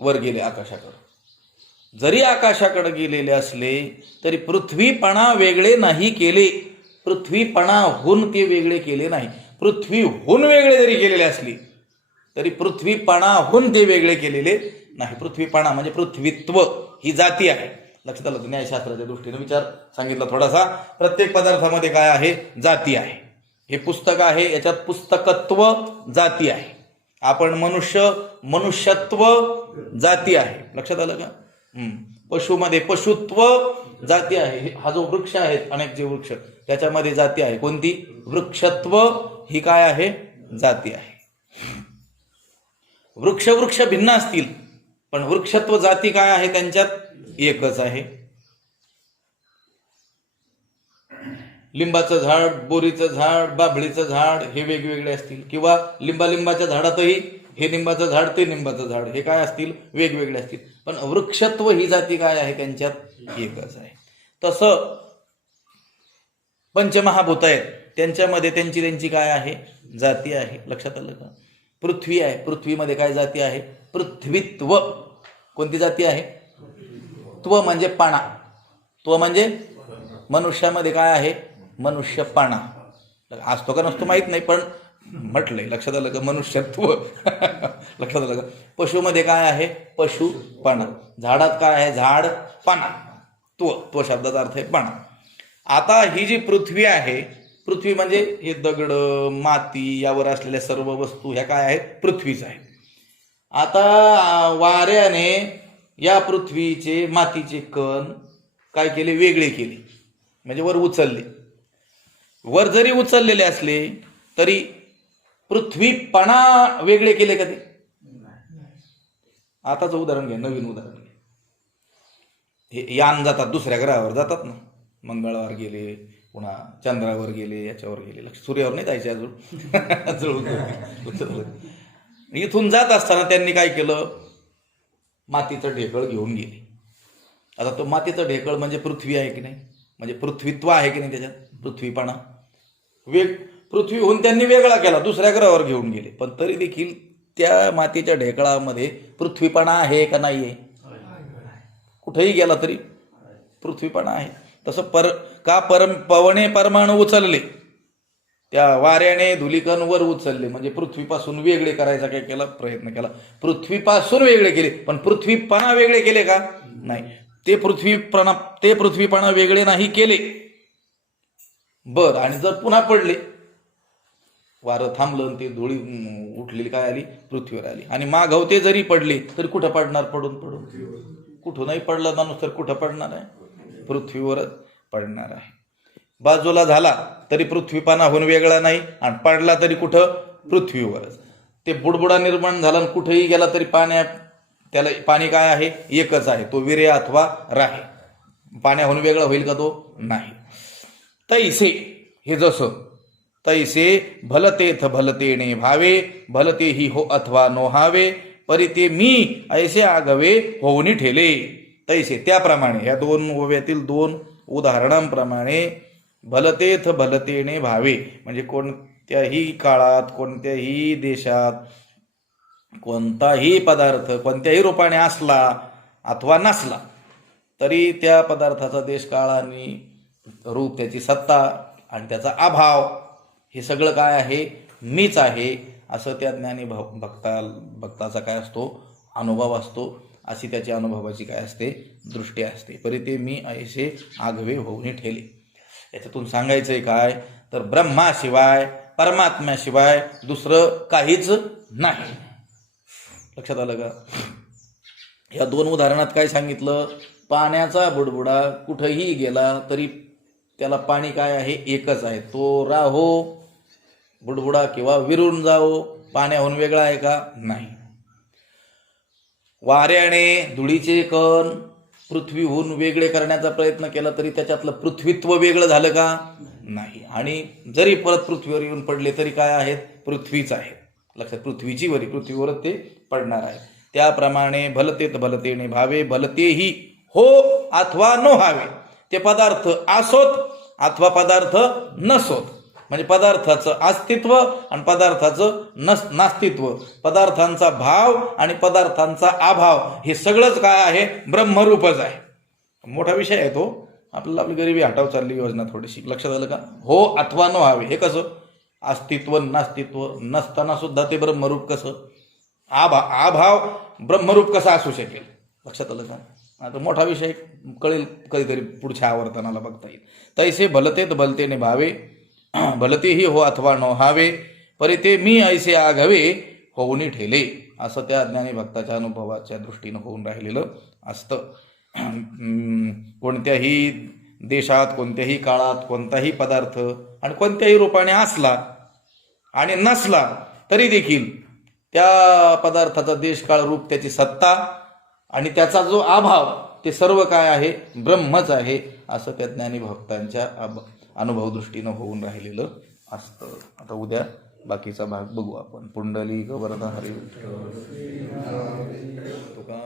वर गेले आकाशाकडे. जरी आकाशाकडे गेलेले असले तरी पृथ्वीपणा वेगळे नाही केले, पृथ्वीपणाहून ते वेगळे केले नाही. पृथ्वीहून वेगळे जरी केलेले असले तरी पृथ्वीपणाहून ते वेगळे केलेले नाही. पृथ्वीपणा म्हणजे पृथ्वीत्व ही जाती आहे. लक्षात आलं? न्यायशास्त्राच्या दृष्टीने विचार सांगितला थोडासा. प्रत्येक पदार्थामध्ये काय आहे? जाती आहे. हे पुस्तक आहे, याच्यात पुस्तकत्व जाती आहे. आपण मनुष्यत्व जाती आहे. लक्षात आलं का? पशुमध्ये पशुत्व जाती आहे. हा जो वृक्ष आहेत, अनेक जे वृक्ष, त्याच्यामध्ये जाती आहे. कोणती? वृक्षत्व ही काय आहे? जाती आहे. वृक्ष भिन्न असतील पण वृक्षत्व जाती काय आहे? त्यांच्यात एकच आहे. लिंबाचं झाड, बोरीचं झाड, बाभळीचं झाड हे वेगवेगळे असतील, किंवा लिंबाच्या झाडातही हे लिंबाचं झाड, ते लिंबाचं झाड, हे काय असतील? वेगवेगळे असतील. पण वृक्षत्व ही जाती काय आहे? त्यांच्यात एकच आहे. तसं पंचमहाभूत आहेत, त्यांच्यामध्ये त्यांची काय आहे? जाती आहे. लक्षात आलं का? पृथ्वी आहे, पृथ्वीमध्ये काय जाती आहे? पृथ्वीत्व. कोणती जाती आहे? त्व म्हणजे पाणा. त्व म्हणजे मनुष्यामध्ये काय आहे? मनुष्यपणा. असतो का नसतो माहित नाही, पण म्हटलंय. लक्षात आलं का? मनुष्यत्व. लक्षात आलं का? पशुमध्ये काय आहे? पशुपणा. झाडात काय आहे? झाडपणा. त्व शब्दाचा अर्थ आहे पाणा. आता ही जी पृथ्वी आहे, पृथ्वी म्हणजे हे दगड, माती, यावर असलेल्या सर्व वस्तू ह्या काय आहेत? पृथ्वीच आहे. आता वाऱ्याने या पृथ्वीचे मातीचे कण काय केले? वेगळे केले, म्हणजे वर उचलले. वर जरी उचललेले असले तरी पृथ्वीपणा वेगळे केले का ते? आताच उदाहरण घ्या, नवीन उदाहरण घ्या. हे यान जातात, दुसऱ्या ग्रहावर जातात ना, मंगळावर गेले, पुन्हा चंद्रावर गेले, याच्यावर गेले. सूर्यावर नाही जायचे अजून. इथून जात असताना त्यांनी काय केलं? मातीचं ढेकळ घेऊन गेले. आता तो मातीचं ढेकळ म्हणजे पृथ्वी आहे की नाही, म्हणजे पृथ्वीत्व आहे की नाही त्याच्यात, पृथ्वीपणा. पृथ्वीहून त्यांनी वेगळा केला, दुसऱ्या ग्रहावर घेऊन गेले, पण तरी देखील त्या मातीच्या ढेकळामध्ये पृथ्वीपणा आहे का नाही आहे? कुठेही गेला तरी पृथ्वीपणा आहे. तसं पवने परमाणू उचलले, त्या वाऱ्याने धुलिकण उचलले, म्हणजे पृथ्वीपासून वेगळे करायचा काय केला, प्रयत्न केला, पृथ्वीपासून वेगळे केले, पण पृथ्वीपणा वेगळे केले का? नाही. ते पृथ्वीपणा वेगळे नाही केले. बर, आणि जर पुन्हा पडले, वारं थांबलं, ते धुळी उठलेली काय आली, पृथ्वीवर आली, आणि मागवते जरी पडले तरी कुठं पडणार? पडून कुठूनही पडला माणूस तर कुठं पडणार आहे? पृथ्वीवरच पडणार आहे. बाजूला झाला तरी पृथ्वीपणाहून वेगळा नाही, आणि पडला तरी कुठं? पृथ्वीवरच. ते बुडबुडा निर्माण झाला, कुठेही गेला तरी त्याला पाणी काय आहे? एकच आहे, तो विरे अथवा राहे. पाण्याहून वेगळा होईल का? तो नाही. तैसे, हे जसं, तैसे भलतेथ भलतेने भावे, भलते ही हो अथवा नो हावे, परी ते मी ऐसे आगवे होऊनी ठेले. तैसे, त्याप्रमाणे, या दोन ओव्यातील दोन उदाहरणांप्रमाणे, भलतेथ भलतेने भावे म्हणजे कोणत्याही काळात, कोणत्याही देशात, कोणताही पदार्थ कोणत्याही रूपाने असला अथवा नसला तरी त्या पदार्थाचा देश, काळ आणि रूप, त्याची सत्ता आणि त्याचा अभाव, हे सगळं काय आहे? मीच आहे, असं त्या ज्ञानी भक्ताचा काय असतो? अनुभव असतो. अशी त्याची अनुभवाची काय असते? दृष्टी असते. परी ते मी ऐसे आगवे होऊन ठेले. याच्यातून सांगायचंय काय? तर ब्रह्माशिवाय, परमात्म्याशिवाय दुसरं काहीच नाही. लक्षात आलं का? या दोन उदाहरणात काय सांगितलं? पाण्याचा बुडबुडा कुठेही गेला तरी त्याला पाणी काय आहे? एकच आहे. तो राहो बुडबुडा किंवा विरून जाओ, पाण्याहून वेगळा आहे का? नाही. वाऱ्याने धुळीचे कण पृथ्वीहून वेगळे करण्याचा प्रयत्न केला तरी त्याच्यातलं पृथ्वीत्व वेगळं झालं का? नाही. आणि जरी परत पृथ्वीवर येऊन पडले तरी काय आहेत? पृथ्वीच आहे. लक्षात, पृथ्वीची वरी, पृथ्वीवरच ते पडणार आहे. त्याप्रमाणे भलतेत भलतेने भावे, भलतेही हो अथवा नो हावे. ते पदार्थ असोत अथवा पदार्थ नसोत, म्हणजे पदार्थाचं अस्तित्व आणि पदार्थाचं नास्तित्व, पदार्थांचा भाव आणि पदार्थांचा अभाव, हे सगळंच काय आहे? ब्रह्मरूपच आहे. मोठा विषय आहे तो. आपल्याला आपली गरिबी हटाव चालली योजना थोडीशी. लक्षात आलं का? हो अथवा नो हावे, हे कसं? अस्तित्व नास्तित्व नसताना सुद्धा ते ब्रह्मरूप कसं? अभाव ब्रह्मरूप कसा असू शकेल? लक्षात आलं का? आता मोठा विषय कळेल कधीतरी, पुढच्या आवर्तनाला बघता येईल. तैसे भलतेत भलतेने भावे, भलतेही हो अथवा नो हावे, परी ते मी ऐसे आघवे होऊनी ठेले. असं त्या ज्ञानी भक्ताच्या अनुभवाच्या दृष्टीनं होऊन राहिलेलं असतं. कोणत्याही देशात, कोणत्याही काळात, कोणताही पदार्थ आणि कोणत्याही रूपाने असला आणि नसला तरी देखील त्या पदार्थाचा देश, काळ, रूप, त्याची सत्ता आणि त्याचा जो अभाव, ते सर्व काय आहे? ब्रह्मच आहे. असं त्या ज्ञानी भक्तांच्या अनुभव दृष्टीनं होऊन राहिलेलं असतं. आता उद्या बाकीचा भाग बघू आपण. पुंडलिक वरदा हरी तुका